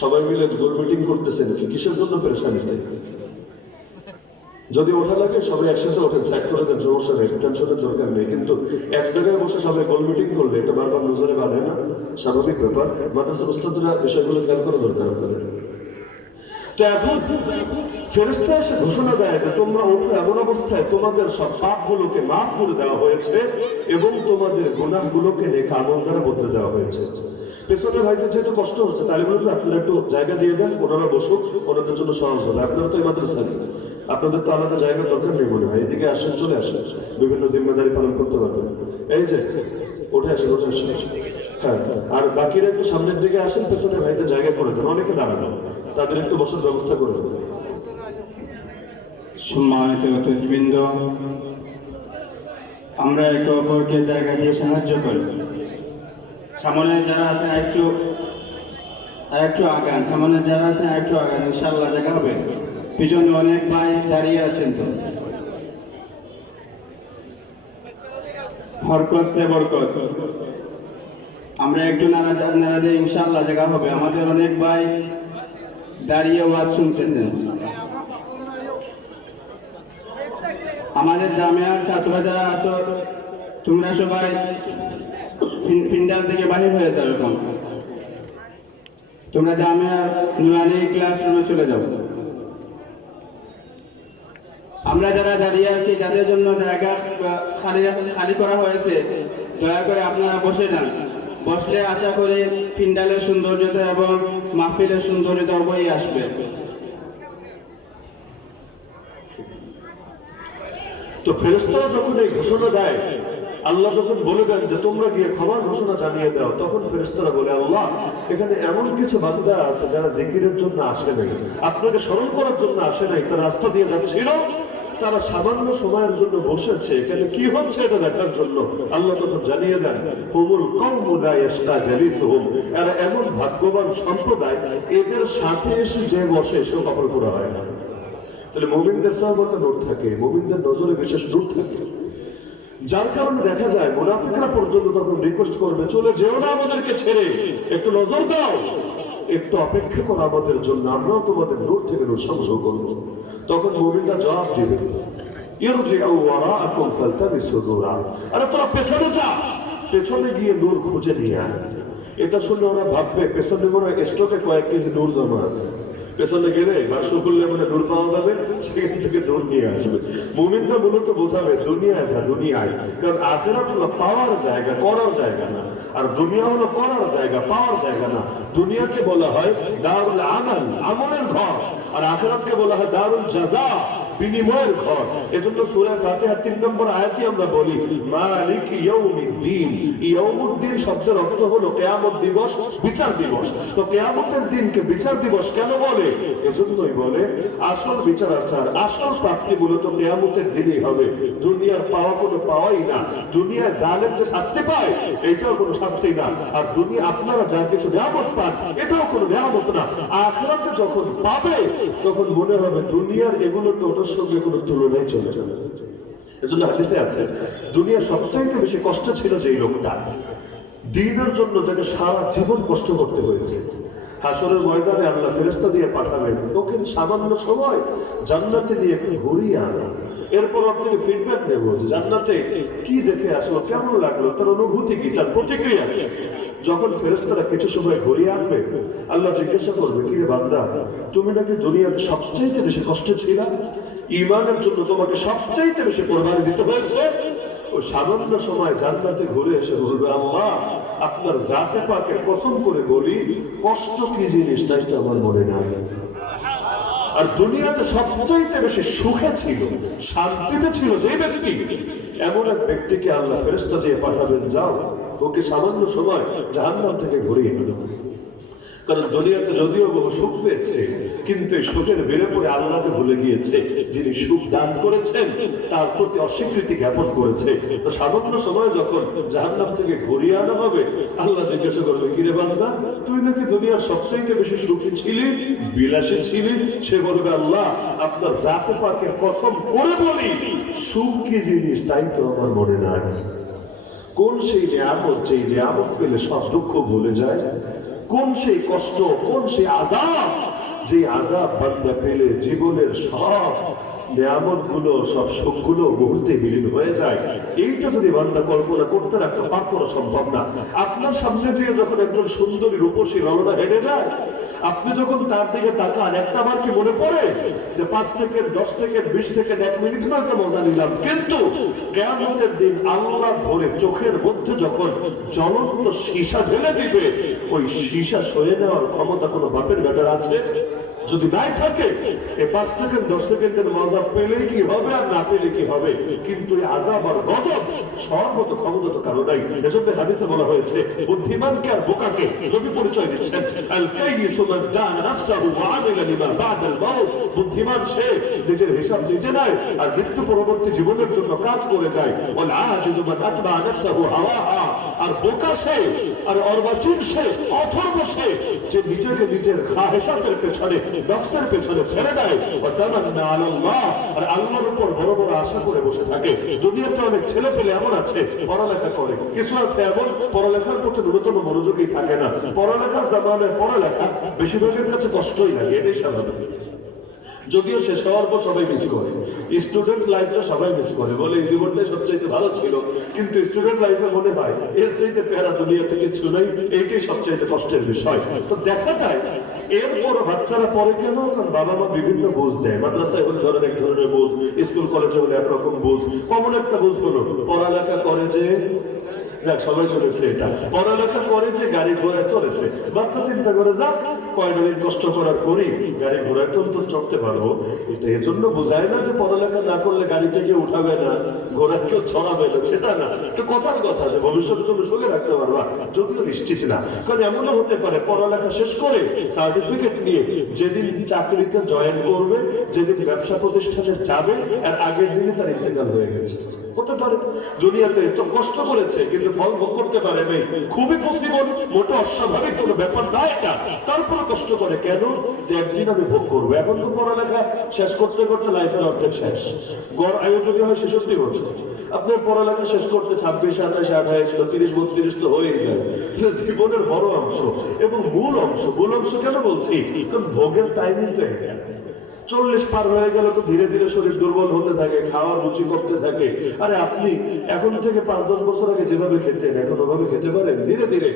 সবাই মিলে গোল মিটিং করতেছেন, কিসের জন্য পেরেশানিতে? যদি ওঠা লাগে সবাই একসাথে ওঠেন, সাইড করে দেন, সমস্যা নেই, টেনশনের দরকার নেই। কিন্তু এক জায়গায় বসে সবাই গোল মিটিং করলে এটা বারবার নজরে বাঁধে না? স্বাভাবিক ব্যাপার। মাদ্রাসার উস্তাদরা বিষয়গুলো খেয়াল করা দরকার আপনাদের। তো এখন ফেরেশতা এসে ঘোষণা দেয় যে তোমরা ওঠো এমন অবস্থায় তোমাদের সব পাপগুলোকে মাফ করে দেওয়া হয়েছে এবং তোমাদের গুনাহগুলোকে নেক আমল দ্বারা বদলে দেওয়া হয়েছে। পেছনে ভাইদের যেহেতু কষ্ট হচ্ছে তাহলে বলুন আপনারা একটু জায়গা দিয়ে দেন, ওনারা বসুক, ওনাদের জন্য সহজ হবে। আপনারা তো এই মাদ্রাসা, আপনাদের তো আলাদা জায়গার দরকার নেই মনে হয়, এদিকে আসেন, চলে আসেন, বিভিন্ন জিম্মেদারি পালন করতে পারবেন। এই যে উঠে আসেন, উঠে আসেন। হ্যাঁ, আর বাকিরা একটু সামনের দিকে আসেন, পেছনে ভাইদের জায়গা করে দেন, অনেকে দাঁড়ানো, তাদের একটু বসার ব্যবস্থা করে দেন। সম্মানিত অতিথিবৃন্দ, আমরা একে অপরকে জায়গা দিয়ে সাহায্য করি। সামনে যারা আছেন একটু আগান, সামনে যারা আছেন একটু আগান, ইনশাআল্লাহ জায়গা হবে। পিছনে অনেক ভাই দাঁড়িয়ে আছেন, তো হরকত সে বরকত। আমরা একটু নাড়া দিয়ে ইনশাআল্লাহ জায়গা হবে। আমাদের অনেক ভাই দাঁড়িয়ে ওয়াজ শুনতেছেন। আমাদের জামিয়ার ছাত্ররা যারা আছো, তোমরা সবাই ফিন্ডাল থেকে বাহির হয়ে যাও। এখন তোমরা জামিয়ার নুরানি ক্লাসরুমে চলে যাও। আমরা যারা দাঁড়িয়ে আছি, যাদের জন্য জায়গা খালি করা হয়েছে, দয়া করে আপনারা বসে যান। বসলে আশা করি ফিন্ডালের সৌন্দর্যতা এবং মাহফিলের সৌন্দর্যতা উভয়ই আসবে। তো ফেরেশতারা যখন এই ঘোষণা দেয়, আল্লাহ যখন বলে দেন যে তোমরা গিয়ে খবর ঘোষণা জানিয়ে দাও, তখন ফেরেশতারা বলে, আল্লাহ এখানে এমন কিছু বান্দা আছে যারা জিকিরের জন্য আসে নাই, আপনাকে স্মরণ করার জন্য আসে নাই, তারা রাস্তা দিয়ে যাচ্ছিল, তারা সামান্য সময়ের জন্য বসেছে, এখানে কি হচ্ছে এটা দেখার জন্য। আল্লাহ তখন জানিয়ে দেন, হুমুল কওমু লা ইয়াশকা জালিসুহুম, এরা এমন ভাগ্যবান সম্প্রদায়, এদের সাথে এসে যে বসে সেও কাপড় পরা হয় না। তাহলে মুমিনদের সহবতে নূর থাকে, মুমিনদের নজরে বিশেষ নূর থাকে, যার কারণে দেখা যায় মুনাফিকরা পর্যন্ত তখন রিকোয়েস্ট করবে, চলে যেও না আমাদেরকে ছেড়ে, একটু নজর দাও, একটু অপেক্ষা করো আমাদের জন্য, আমরাও তোমাদের নূর থেকে নূর সংগ্রহ করবো। তখন মুমিনরা জবাব দিবে, ইরজিউ ওয়ারাআকুম ফালতামিসু নূরা, আরে তোরা পেছনে যা, পেছনে গিয়ে নূর খুঁজে নিয়ে আয়। এটা শুনে ওরা ভাববে পেছনে মনে হয় স্টকে কয়েক কেজি নূর জমা আছে, পেছনে গেলে বাক্স খুললে মানে নূর পাওয়া যাবে, সেখান থেকে নূর নিয়ে আসবে। মুমিনরা মূলত বোঝাবে দুনিয়ায় যা, দুনিয়ায়, কারণ আখিরাত হলো পাওয়ার জায়গা, করার জায়গা না, আর দুনিয়া হলো করার জায়গা, পাওয়ার জায়গা না। দুনিয়াকে বলা হয় দারুল আমাল, আমলের ঘর, আর আখিরাতকে বলা হয় দারুল জাযা, বিনিময়ের ঘর। এজন্য সূরা ফাতিহার 3 নম্বর আয়াতে আমরা বলি মালিক ইয়াউমিদ্দিন। ইয়াউমুদ্দিন শব্দের অর্থ হলো কিয়ামত দিবস, বিচার দিবস। তো কিয়ামতের দিনকে বিচার দিবস কেন বলে? এজন্যই বলে আসল বিচার আচার, আসল প্রাপ্তি মূলত কিয়ামতের দিনই হবে। দুনিয়ার পাওয়া কোনো পাওয়াই না। দুনিয়ায় জালেম যে শাস্তি পায়, এটাও কোনো শাস্তি না। আর দুনিয়া আপনারা যা কিছু নিয়ামত পান, এটাও কোনো নিয়ামত না। আখিরাতে যখন পাবে, তখন মনে হবে দুনিয়ার এগুলো তো ওটার সঙ্গে কোনো তুলনায় চলে যাবে। এজন্য হাদিসে আছে, দুনিয়া সবচাইতে বেশি কষ্ট ছিল যেই লোকটা, দ্বীনের জন্য যাকে সারা জীবন কষ্ট করতে হয়েছে, হাসরের ময়দানে আল্লাহ ফেরেশতা দিয়ে পাঠাবেন, ওকে সামান্য সময় জান্নাতে নিয়ে একটু ঘুরিয়ে আনা, এরপর ওর থেকে ফিডব্যাক নেব যে জান্নাতে কি দেখে আসলো, কেমন লাগলো, তার অনুভূতি কি, তার প্রতিক্রিয়া কি। যখন ফেরেশতারা কিছু সময় ঘুরিয়ে আনবে, আল্লাহ জিজ্ঞাসা করবে, কি রে বান্দা, তুমি নাকি দুনিয়াতে সবচাইতে বেশি কষ্টে ছিলা, ঈমানের জন্য তোমাকে সবচাইতে বেশি কোরবানি দিতে হয়েছে। ও সামান্য সময় জান্নাতে ঘুরে এসে বলবে, আল্লাহ আপনার জাতে পাকের কসম করে বলি, কষ্ট কি জিনিস তাই তো আমার মনে নাই। আর দুনিয়াতে সবচাইতে বেশি সুখে ছিল, শান্তিতে ছিল যে ব্যক্তি, এমন এক ব্যক্তিকে আল্লাহ ফেরেশতা দিয়ে পাঠাবেন, যাও ওকে সামান্য সময় জাহান্নাম থেকে ঘুরিয়ে নিল। কারণ দুনিয়াতে যদিও বহু সুখ পেয়েছে, কিন্তু এই সুখের বেড়ে পড়ে আল্লাহকে ভুলে গিয়েছে, যিনি সুখ দান করেছেন তার প্রতি অস্বীকৃতি জ্ঞাপন করেছে। তো সামান্য সময় যখন জাহান্নাম থেকে ঘুরিয়ে আনা হবে, আল্লাহ জিজ্ঞাসা করবে, কিরে বান্দা, তুই নাকি দুনিয়ার সবচাইতে বেশি সুখী ছিলি, বিলাসী ছিলি? সে বলবে, আল্লাহ আপনার জাতে পাকের কসম করে বলি, সুখ কি জিনিস তাই তো আমার মনে নাই। কোন সেই নিয়ামত, যেই নিয়ামত পেলে সব দুঃখ ভুলে যায়? কোন সেই কষ্ট, কোন সেই আযাব, যে আযাব বান্দা পেলে জীবনের সব নিয়ামত গুলো, সব সুখ গুলো মুহূর্তে বিলীন হয়ে যায়? এইটা যদি বান্দা কল্পনা করতে রাখতে পার করা সম্ভব না। আপনার সামনে দিয়ে যখন একজন সুন্দরী রূপসী রমণা হেঁটে যায়, আপনি যখন তার দিকে তাকান, একটা বার কি মনে পড়ে যে 5 সেকেন্ড, 10 সেকেন্ড, 20 সেকেন্ড, 1 মিনিট না একটা মজা নিলাম? কিন্তু কিয়ামতের দিন আল্লাহ ধরে চোখের মধ্যে যখন জ্বলন্ত সীসা ঢেলে দিবে, ওই সীসা সয়ে নেওয়ার ক্ষমতা কোনো বাপের বেটার আছে? যদি নাই থাকে এই 5 সেকেন্ড 10 সেকেন্ডের মজা পেলে কি হবে আর না পেলে কি হবে, কিন্তু এই আযাব আর গজব সর্বত ক্ষমতা তো কারো নাই। এজন্য হাদিসে বলা হয়েছে বুদ্ধিমানকে আর বোকাকে নবী পরিচয় দিচ্ছেন, আল কাইয়িসু মান দানা নাফসাহু ওয়া আমিলা লিমা বা'দাল মাউত। বুদ্ধিমান সে নিজের হিসাব নিজে নেয় আর মৃত্যু পরবর্তী জীবনের জন্য কাজ করে যায়। ওয়াল আজিজু মান আতবা নাফসাহু হাওয়াহা। আর বোকা সে আর অর্বাচীন সে অথর্ব সে যে নিজেকে নিজের খাহেসাতের পেছনে নফসের পেছনে ছেড়ে দেয়। ওয়া তামান্না আলাল্লাহ। আর আল্লাহর উপর বড় বড় আশা করে বসে থাকে। দুনিয়াতে অনেক ছেলে পেলে এমন আছে পড়ালেখা করে, কিছু আছে এমন পড়ালেখার প্রতি ন্যূনতম মনোযোগই থাকে না। পড়ালেখার জামানায় পড়ালেখা বেশিরভাগের কাছে কষ্টই লাগে, এটাই স্বাভাবিক। যদিও শেষ হওয়ার পর সবাই মিস করে, স্টুডেন্ট লাইফটা সবাই মিস করে, বলে এই জীবনটাই সবচাইতে ভালো ছিল। কিন্তু স্টুডেন্ট লাইফে মনে হয় এর চাইতে প্যারা দুনিয়াতে কিছু নাই, এইটাই সবচাইতে কষ্টের বিষয়। তো দেখা যায় এরপর বাচ্চারা পরে কেন, কারণ বাবা মা বিভিন্ন বুঝ দেয়। মাদ্রাসায় হলে ধরেন এক ধরনের বুঝ, স্কুল কলেজে হলে একরকম বুঝ। কমন একটা বুঝ হলো পড়ালেখা করে যে, যাক সবাই চলেছে, এটা পড়ালেখা করে যে গাড়ি ঘোড়ায় চলেছে। বাচ্চা চিন্তা করে যাক কয়টা দিন কষ্ট করার করি, গাড়ি ঘোড়ায় তো চড়তে পারবো। এটা এজন্য বোঝায় না যে পড়ালেখা না করলে গাড়ি থেকে উঠাবে না, ঘোড়া কেউ ছড়াবে না, সেটা না। একটা কথার কথা যে ভবিষ্যতে তুমি সঙ্গে রাখতে পারবা, যদিও নিশ্চিত না। কারণ এমনও হতে পারে পড়ালেখা শেষ করে সার্টিফিকেট নিয়ে যেদিন চাকরিতে জয়েন করবে, যেদিন ব্যবসা প্রতিষ্ঠানে যাবে, আর আগের দিনে তার ইন্তেকাল হয়ে গেছে। হতে পারে দুনিয়াতে কষ্ট করেছে কিন্তু ফল ভোগ করতে পারে নাই, খুবই পসিবল, মোটা অস্বাভাবিক কোনো ব্যাপার না এটা। তারপরে কষ্ট করে কেন, যে একদিন আমি ভোগ করবো। এখন তো পড়ালেখা শেষ করতে করতে লাইফের অর্ধেক শেষ। গড় আয়ু যদি হয় 66 বছর, আপনার পড়ালেখা শেষ করতে 26, 27, 28, 30, 32 তো হয়েই যায়। জীবনের বড় অংশ এবং মূল অংশ কেন বলছি, কারণ ভোগের টাইমিং তো এটা। 40 পার হয়ে গেল তো ধীরে ধীরে শরীর দুর্বল হতে থাকে, খাওয়ার রুচি করতে থাকে। আরে আপনি এখন থেকে 5-10 বছর আগে যেভাবে খেতেন এখন ওভাবে খেতে পারেন, ধীরে ধীরে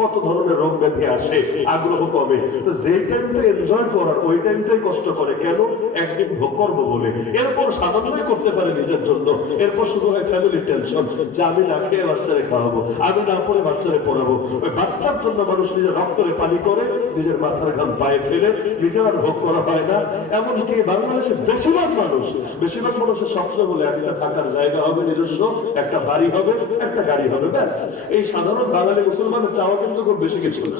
কত ধরনের রোগ ব্যাধি আসে, আগ্রহ কমে। তো যে টাইমটা এনজয় করার ওই টাইমটাই কষ্ট করে কেন, একদিন ভোগ করবো বলে। এরপর সামান্যই করতে পারে নিজের জন্য, এরপর শুরু হয় ফ্যামিলির টেনশন, যে আমি না খেয়ে বাচ্চারে খাওয়াবো, আমি না পড়ে বাচ্চারে পড়াবো। ওই বাচ্চার জন্য মানুষ নিজের রক্তরে পানি করে, নিজের মাথার ঘাম পায়ে ফেলে, নিজের আর ভোগ করা হয় না। এমন বাংলাদেশের বেশিরভাগ মানুষের স্বপ্ন হলে একটা থাকার জায়গা হবে নিজস্ব, একটা বাড়ি হবে, একটা গাড়ি হবে, ব্যাস। এই সাধারণ বাঙালি মুসলমানের চাওয়া কিন্তু খুব বেশি কিছু না।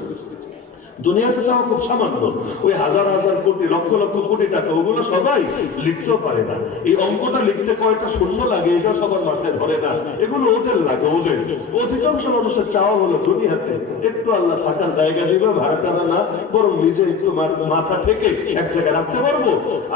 দুনিয়াতে চাওয়া খুব সামান্য, ওই হাজার হাজার কোটি লক্ষ লক্ষ কোটি টাকা, ওগুলো সবাই লিখতেও পারে না। এই অঙ্কটা লিখতে কয়টা শূন্য লাগে এটা সবার মাথায় ধরে না, এগুলো ওদের লাগে। ওদের অধিকাংশ মানুষের চাওয়া হলো দুনিয়াতে একটু আল্লাহ থাকার জায়গা দিবে, ভাড়াটা না, বরং নিজে একটু মাথা থেকে এক জায়গায় রাখতে পারবো,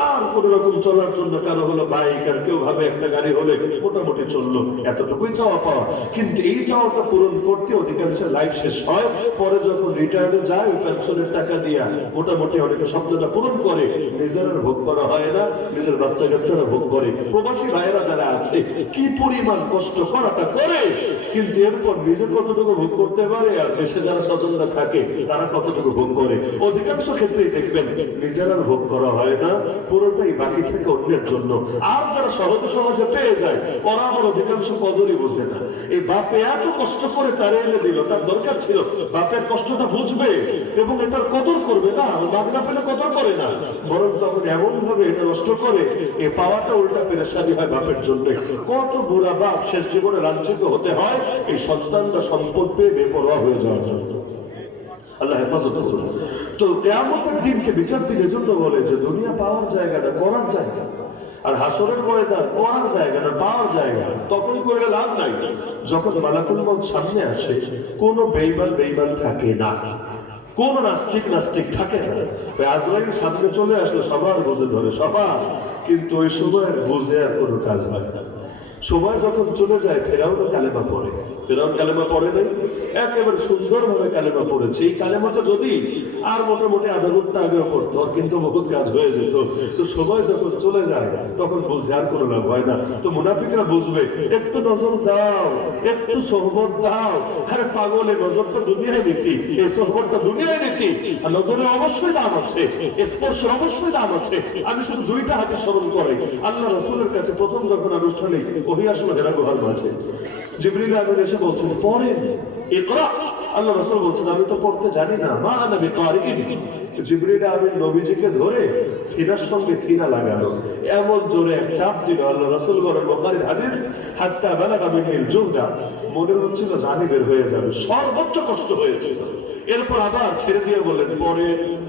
আর কোন রকম চলার জন্য কারো হলো বাইক, আর কেউ ভাবে একটা গাড়ি হলে মোটামুটি চললো, এতটুকুই চাওয়া পাওয়া। কিন্তু এই চাওয়াটা পূরণ করতে অধিকাংশের লাইফ শেষ হয়। পরে যখন রিটায়ার্ডে যায় পেনশনের টাকা দিয়া মোটামুটি অনেকে স্বপ্নটা পূরণ করে, নিজের ভোগ করা হয় না, নিজের বাচ্চা কাচ্চারা ভোগ করে। প্রবাসী ভাইয়েরা যারা আছে কি পরিমাণ কষ্ট করাটা করে, কিন্তু এরপর নিজে কতটুকু ভোগ করতে পারে, আর দেশে যারা স্বজনরা থাকে তারা কতটুকু ভোগ করে। অধিকাংশ ক্ষেত্রেই দেখবেন নিজের আর ভোগ করা হয় না, পুরোটাই বাকি থেকে অন্যের জন্য। আর যারা সহজে পেয়ে যায় ওরা আমার অধিকাংশ কদরই বোঝে না। এই বাপে এত কষ্ট করে তারে এনে দিল, তার দরকার ছিল বাপের কষ্টটা বুঝবে এবং এটার কদর করবে না। মাগনা পেলে কদর করে না, বরং তখন এমন ভাবে এটা নষ্ট করে, এই পাওয়াটা উল্টা পেরেশানি হয় বাপের জন্য। কত বুড়া বাপ শেষ জীবনে লাঞ্ছিত হতে হয় এই সন্তানরা সম্পদ পেয়ে বেপরোয়া হয়ে যাওয়ার জন্য। আল্লাহ হেফাজত করুন। তো কিয়ামতের দিনকে বিচার দিনের জন্য বলে যে দুনিয়া পাওয়ার জায়গাটা করার জায়গা, আর হাসরের ময়দান করার জায়গা না, পাওয়ার জায়গা। তখন করে লাভ নাই, যখন মালাকুল মউত সামনে আসে কোনো বেঈমান থাকে না, কোন নাস্তিক থাকে না। আজরাইল সামনে চলে আসলে সবার বুঝে ধরে, সবার। কিন্তু ওই সময় বুঝে আর কোনো কাজ হয় না। সময় যখন চলে যায়, ফেরাউনও কালেমা পড়ে। ফেরাউন কালেমা পড়ে নাই, একেবারে সুন্দরভাবে কালেমা পড়েছে। এই কালেমাটা যদি আর মোটামুটি আধা ঘন্টা আগেও পড়তো, কিন্তু বহুত কাজ হয়ে যেত। তো সময় যখন চলে যায় তখন বুঝে আর কোনো লাভ হয় না। তো মুনাফিকরা বুঝবে, একটু নজর দাও, একটু সোহবত দাও। আরে পাগল, এই নজরটা দুনিয়ায় নীতি, এই সোহবতটা দুনিয়ায় নীতি। আর নজরে অবশ্যই দাম আছে, স্পর্শে অবশ্যই দাম আছে। আমি শুধু 2টা হাদিস স্মরণ করাই। আল্লাহ রাসূলের কাছে প্রথম যখন আনুষ্ঠানিক ওহি আসলো হেরা গুহার মাঝে। জিবরিল আমিন এসে বলছেন পড়েন, ইকরা। আল্লাহ রাসূল বলছেন আমি তো পড়তে জানি না, মা আনা বিকারিন। জিবরিল আমিন নবীজিকে ধরে সিনার সঙ্গে সিনা লাগালো, এমন জোরে এক চাপ দিল, আল্লাহ রাসূল বলেন বুখারীর হাদিস, হাত্তা বালাগা মিনিল জুহদা, মনে হচ্ছিল জানি বের হয়ে যাবে, সর্বোচ্চ কষ্ট হয়েছে। এরপর আবার ছেড়ে দিয়ে বলেন পরে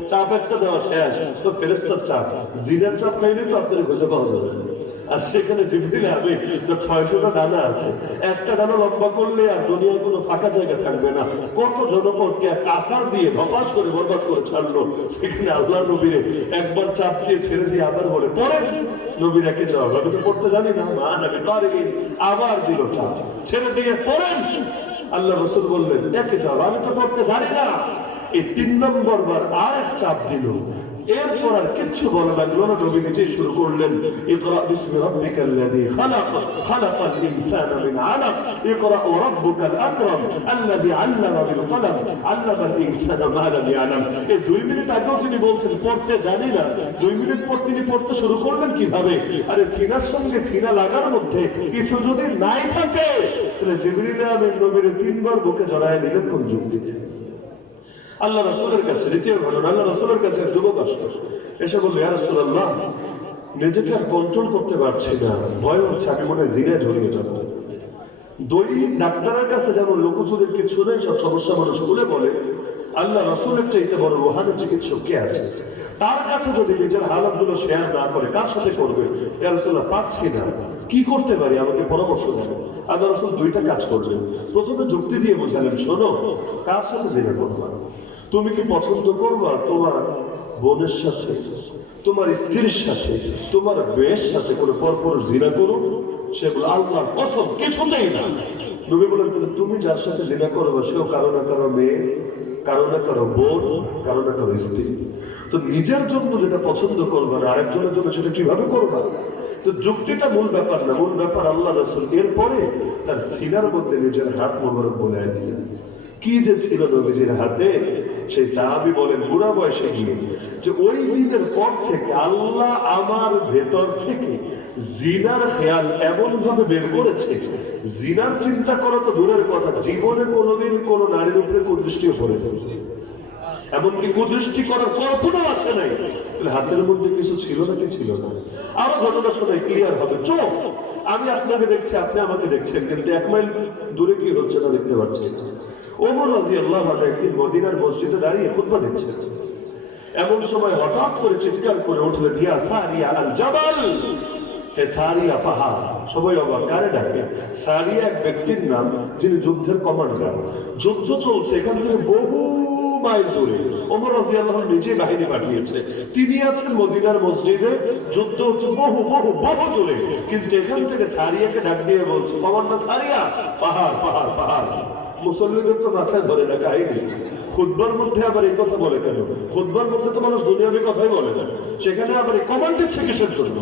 চাপ একটা দেওয়া শেষ, তো ফেরেশতার চাপ, জিনের চাপ খাইলে তো আপনার খুঁজে পাওয়া যাবে। আর সেখানে জিবরিল আমিন তো 600টা ডানা আছে, একটা ডানা লম্বা করলে আর দুনিয়ায় কোনো ফাঁকা জায়গা থাকবে না, কত জনপদকে এক আসার দিয়ে ধপাস করে বরবাদ করে ছাড়লো। সেখানে আল্লাহ নবীরে একবার চাপ দিয়ে ছেড়ে দিয়ে আবার বলে পড়েন, নবীর একে জবাব, আমি তো পড়তে জানি না, মা নবী পারেন। আবার দিল চাপ, ছেড়ে দিয়ে পড়েন। আল্লাহ রাসূল বললেন একে জবাব, আমি তো পড়তে জানি না। এই 3 নম্বর বার আর এক চাপ দিল, এরপর আর কিচ্ছু বলা লাগলো না, নবী নিজেই শুরু করলেন ইকরা বিসমি রাব্বিকাল্লাযী খালাক, খালাকাল ইনসানা মিন আলাক, ইকরা ওয়া রাব্বুকাল আকরাম আল্লাযী আল্লামা বিল কলম, আল্লামাল ইনসানা মা লাম ইয়ালাম। এই 2 মিনিট আগেও যিনি বলছেন পড়তে জানি না, 2 মিনিট পর তিনি পড়তে শুরু করলেন কিভাবে? আরে সিনার সঙ্গে সিনা লাগার মধ্যে কিছু যদি নাই থাকে, তাহলে জিবরিল আমিন নবীর 3 বার বুকে জড়ায় নিলেন কোন যুক্তিতে? আল্লাহ রাসূলের কাছে দ্বিতীয় ঘটনা, আল্লাহ রাসূলের কাছে এক যুবক আসলো, এসে বলল ইয়া রাসূলুল্লাহ, নিজেকে আর কন্ট্রোল করতে পারছি না, ভয় হচ্ছে আমি মনে হয় জিনায় জড়িয়ে যাব। দৈনিক ডাক্তারের কাছে যেমন লোকচুরির কিছু নেই, সব সমস্যা মানুষ খুলে বলে, আল্লাহ রাসূলের চাইতে বড় রুহানি চিকিৎসক কে আছে? তার কাছে যদি নিজের হালাতগুলো শেয়ার না করে কার সাথে করবে? ইয়া রাসূলুল্লাহ পারছি না, কি করতে পারি আমাকে পরামর্শ দেন। আল্লাহ রাসূল 2টা কাজ করলেন। প্রথমে যুক্তি দিয়ে বোঝালেন, শোনো, কার সাথে জিনা করবা? তুমি কি পছন্দ করবা তোমার বোনের সাথে, তোমার স্ত্রীর সাথে, তোমার মেয়ের সাথে কোনো পরপর জিনা করো? সে বলে আল্লাহর কসম কিছুতেই না। নবী বলেন তাহলে তুমি যার সাথে জিনা করবা সেও কারো না কারো মেয়ে, কারো না কারো বোন, কারো না কারো স্ত্রী। তো নিজের জন্য যেটা পছন্দ করবা না, আরেকজনের জন্য সেটা কিভাবে করবা? তো যুক্তিটা মূল ব্যাপার না, মূল ব্যাপার আল্লাহ রাসূল এরপরে তার সিনার মধ্যে নিজের হাত মোবারক বোলায় দিলেন। কি যে ছিল নবীজির হাতে, সেই সাহাবী বলেন বুড়া বয়সে গিয়ে যে ওই দিনের পর থেকে আল্লাহ আমার ভেতর থেকে জিনার খেয়াল এমন ভাবে বের করেছে, জিনার চিন্তা করা তো দূরের কথা, জীবনে কোনোদিন কোনো নারীর উপরে কুদৃষ্টিও পড়ে ফেলছে, এমনকি কুদৃষ্টি করার কল্পনাও আসে নাই। তাহলে হাতের মধ্যে কিছু ছিল না, কি ছিল না? আরো ঘটনা শোনাই ক্লিয়ার হবে। চোখ, আমি আপনাকে দেখছি, আপনি আমাকে দেখছেন, কিন্তু 1 মাইল দূরে কি হচ্ছে না দেখতে পাচ্ছেন। ওমর রাদিয়াল্লাহু আনহু একদিন মদিনার মসজিদে দাঁড়িয়ে খুতবা দিচ্ছেন, এমন সময় হঠাৎ করে চিৎকার করে উঠলেন ইয়া সারিয়া আল জাবাল, হে সারিয়া পাহাড়। সবাই অবাক, কারে ডাকে? সারিয়া এক ব্যক্তির নাম যিনি যুদ্ধের কমান্ডার। যুদ্ধ চলছে এখান থেকে বহু মাইল দূরে, ওমর রাদিয়াল্লাহু আনহু নিজে বাহিনী পাঠিয়েছে, তিনি আছেন মদিনার মসজিদে, যুদ্ধ হচ্ছে বহু বহু বহু দূরে, কিন্তু এখান থেকে সারিয়াকে ডাক দিয়ে বলছে কমান্ডার সারিয়া, পাহাড় পাহাড় পাহাড়। মুসল্লিদের তো মাথায় ধরে না কাহিনী, খুতবার মধ্যে আবার এই কথা বলে কেন? খুতবার মধ্যে তো মানুষ দুনিয়াবী কথাই বলে না, সেখানে আবার এই কমান্ড দিচ্ছে কিসের জন্য?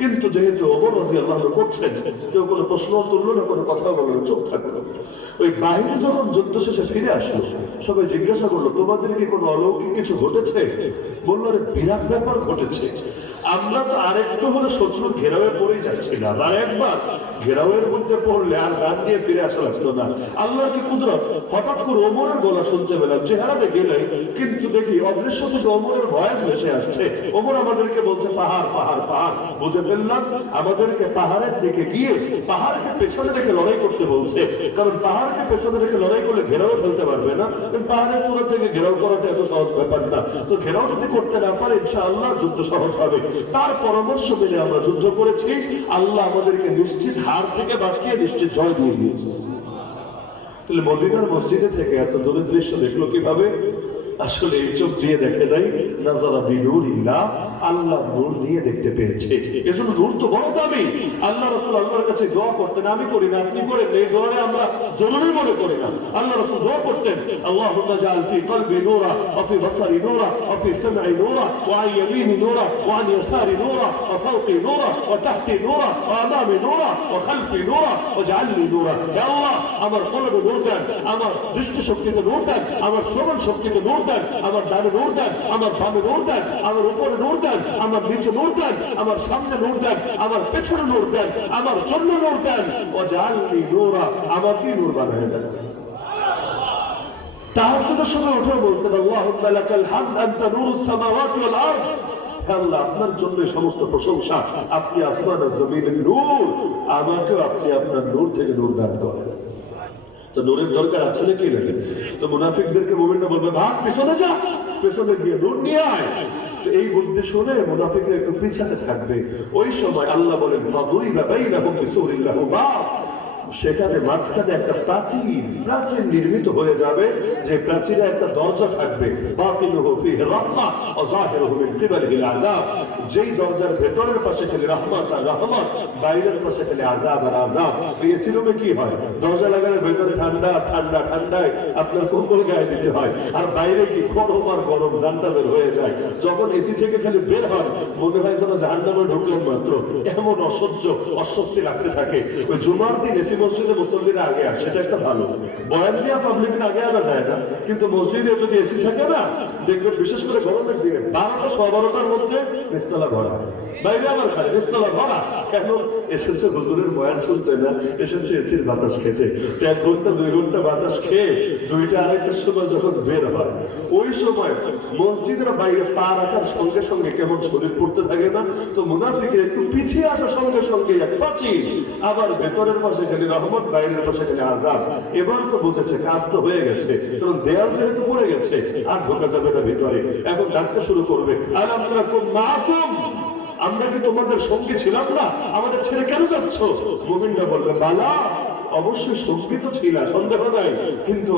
কিন্তু যেহেতু ওমর রাদিয়াল্লাহু আনহু করছেন, কেউ কোনো প্রশ্ন তুললো না, কোনো কথা বললো না, চুপ থাকলো। ওই বাহিনী যখন যুদ্ধ শেষে ফিরে আসলো, সবাই জিজ্ঞাসা করলো তোমাদের কি কোনো অলৌকিক কিছু ঘটেছে? বললো আরে বিরাট ব্যাপার ঘটেছে, আমরা তো আরেকটু হলে শত্রুর ঘেরাওয়ে পড়েই যাচ্ছিলাম, আর একবার ঘেরাওয়ের মধ্যে পড়লে আর জান নিয়ে ফিরে আসা লাগতো না। আল্লাহর কি কুদরত, হঠাৎ করে ওমরের গলা শুনতে পেলাম, চেহারাতে গেলে কিন্তু দেখি অদৃশ্য থেকে ওমরের ভয়েস ভেসে আসছে। ওমর আমাদেরকে বলছে পাহাড় পাহাড় পাহাড়। বুঝে ফেললাম আমাদেরকে পাহাড়ের দিকে গিয়ে পাহাড়কে পেছনে রেখে লড়াই করতে বলছে, কারণ পাহাড়কে পেছনে রেখে লড়াই করলে ঘেরাও ফেলতে পারবে না, পাহাড়ের চূড়া থেকে ঘেরাও করাটা এত সহজ ব্যাপার না। তো ঘেরাও যদি করতে না পারে ইনশাআল্লাহ যুদ্ধ সহজ হবে। তার পরামর্শ মেনে আমরা যুদ্ধ করেছি, আল্লাহ আমাদেরকে নিশ্চিত হার থেকে বাঁচিয়ে নিশ্চিত জয় দিয়ে দিয়েছে। তাহলে মদিনার মসজিদে থেকে এত দূরের দৃশ্য দেখলো কিভাবে? আসলে এই চোখ দিয়ে দেখে নাই, নাজারা বিনুরিল্লাহ, আল্লাহর নূর দিয়ে দেখতে পেয়েছে। এজন্য নূর তো বড় দামি। আল্লাহ রাসূল আল্লাহর কাছে দোয়া করতেন, আমি করি না, আপনি করেন, এই দোয়ারে আমরা জরুরি মনে করি না। আল্লাহ রাসূল দোয়া করতেন আল্লাহুম্মা জাআল ফি কলবি নূরা ওয়া ফি বসরি নূরা ওয়া ফি সামঈ নূরা ওয়া আন ইয়ামিনি নূরা ওয়া আন ইয়াসারি নূরা ওয়া ফাওকি নূরা ওয়া তাহতি নূরা ওয়া আমামি নূরা ওয়া খালফি নূরা ওয়া জাআলনি নূরা। হে আল্লাহ, আমার কলবে নূর দেন, আমার দৃষ্টি শক্তিতে নূর দেন, আমার শ্রবণ শক্তিতে নূর দেন, আমার ডানে নূর দেন, আমার বামে নূর দেন, আমার উপরে নূর দেন, আমার নিচে নূর দেন, আমার সামনে নূর দেন, আমার পেছনে নূর দেন, আমার জন্য নূর দেন, ওয়াজআলনি নূরা, আমাকে নূর বানিয়ে দেন। তাহাজ্জুদের সময় উঠে বলতেন আল্লাহুম্মা লাকাল হামদ আনতা নূরুস সামাওয়াতি ওয়াল আরদ। হে আল্লাহ, আপনার জন্য সমস্ত প্রশংসা, আপনি আসমান আর জমিনের নূর, আমাকেও আপনি আপনার নূর থেকে নূর দান করেন। তো নূরের দরকার আছে নাকি নাকি? তো মুনাফিকদেরকে মুমিনরা বলবে ভাগ পেছনে যা, পেছনে গিয়ে নূর নিয়ে আয়। তো এই বুদ্ধি শুনে মুনাফিকরা একটু পিছাতে থাকবে। ওই সময় আল্লাহ বলেন ফাদুরিবা বাইনাহুম বিসূরিন লাহু বাব, সেখানে মাঝখানে একটা প্রাচীর নির্মিত হয়ে যাবে, যে প্রাচীরে একটা দরজা থাকবে, বাতিনুহু ফীহি রাহমাহ ওয়া যাহিরুহু মিন কিবালিহিল আযাব, যেই দরজার ভেতরের পাশে খালি রহমত আর রহমত, বাইরের পাশে খালি আযাব আর আযাব। এসি রুমে কি হয়, দরজা লাগানোর ভেতরে ঠান্ডা ঠান্ডা ঠান্ডায় আপনার কম্বল গায়ে দিতে হয়, আর বাইরে কি গরম আর গরম, জানটা বের হয়ে যায়। যখন এসি থেকে খালি বের হয় মনে হয় যেন জাহান্নামে ঢুকলেন মাত্র, এমন অস্বস্তি লাগতে থাকে। ওই জুমার দিন এসি মসজিদে মুসল্লিরা আগে আসে, সেটা একটা ভালো। বয়ান দিয়া পাবলিকের আগে আনা যায় না, কিন্তু মসজিদে যদি এসি থাকে না, দেখবেন বিশেষ করে গরমের দিনে 12টা 12টার মধ্যে নিচতলা ভরা, বাইরে আবার খালি নিচতলা ভরা। কেন? এসেছে হুজুরের বয়ান শুনতে না, এসেছে এসির বাতাস খেতে। 1 ঘন্টা 2 ঘন্টা বাতাস খেয়ে 2টা আড়াইটার সময় যখন বের হয়, ওই সময় মসজিদের বাইরে পা রাখার সঙ্গে সঙ্গে কেমন শরীর পড়তে থাকে না? তো মুনাফিকের একটু পিছিয়ে আসার সঙ্গে সঙ্গে এক প্রাচীর, আবার ভেতরের পাশে খালি রহমত, বাইরের পাশে খালি আযাব। এবার তো বুঝেছে কাজ তো হয়ে গেছে, কারণ দেয়াল যেহেতু পড়ে গেছে আর ঢোকা যাবে না ভিতরে। এখন ডাকতে শুরু করবে, আলাম নাকুম মাকুম, আমরা কি তোমাদের সঙ্গে ছিলাম না? আমাদের ছেড়ে কেন যাচ্ছ? মুমিনরা বলবে বালা, অবশ্যই সঙ্গী তো ছিল, সন্দেহ নাই, কিন্তু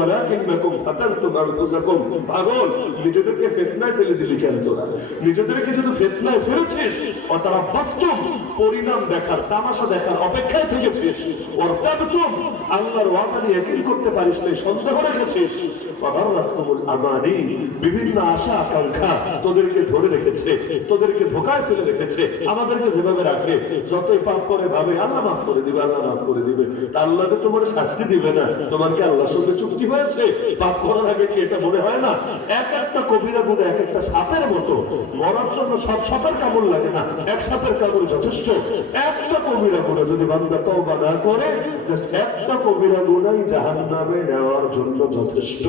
পাগল, নিজেদেরকে ফিতনায় ফেলে দিলি কেন তোরা? নিজেদেরকে যদি ফিতনায় ফেলেছিস, ও তারা বাস্তব পরিণাম দেখার, তামাশা দেখার অপেক্ষায় থেকেছিস, ওর তাবতুম আল্লাহর ওয়াদা নিয়ে ইয়াকিন করতে পারিস না, সন্দেহ রেখেছিস। ফাদারাতকুমুল আমানি, বিভিন্ন আশা আকাঙ্ক্ষা তোদেরকে ধরে রেখেছে, তোদেরকে ধোঁকায় ফেলে রেখেছে। আমাদেরকে যেভাবে রাখে, যতই পাপ করে ভাবে আল্লাহ মাফ করে দিবে, আল্লাহ মাফ করে দিবে। আল্লাহ তো তোমার শাস্তি দিবে না, তোমার কি আল্লাহর সঙ্গে চুক্তি হয়েছে? পাপ করার আগে কি এটা মনে হয় না? এক একটা কবিরা গুণে এক একটা সাপের মতো, মরার জন্য সব সাপের কামড় লাগে না, এক সাপের কামড় যথেষ্ট। একটা কবিরা গুণা যদি বান্দা তওবা না করে, জাস্ট একটা কবিরা গুনাই জাহান্নামে নেওয়ার জন্য যথেষ্ট।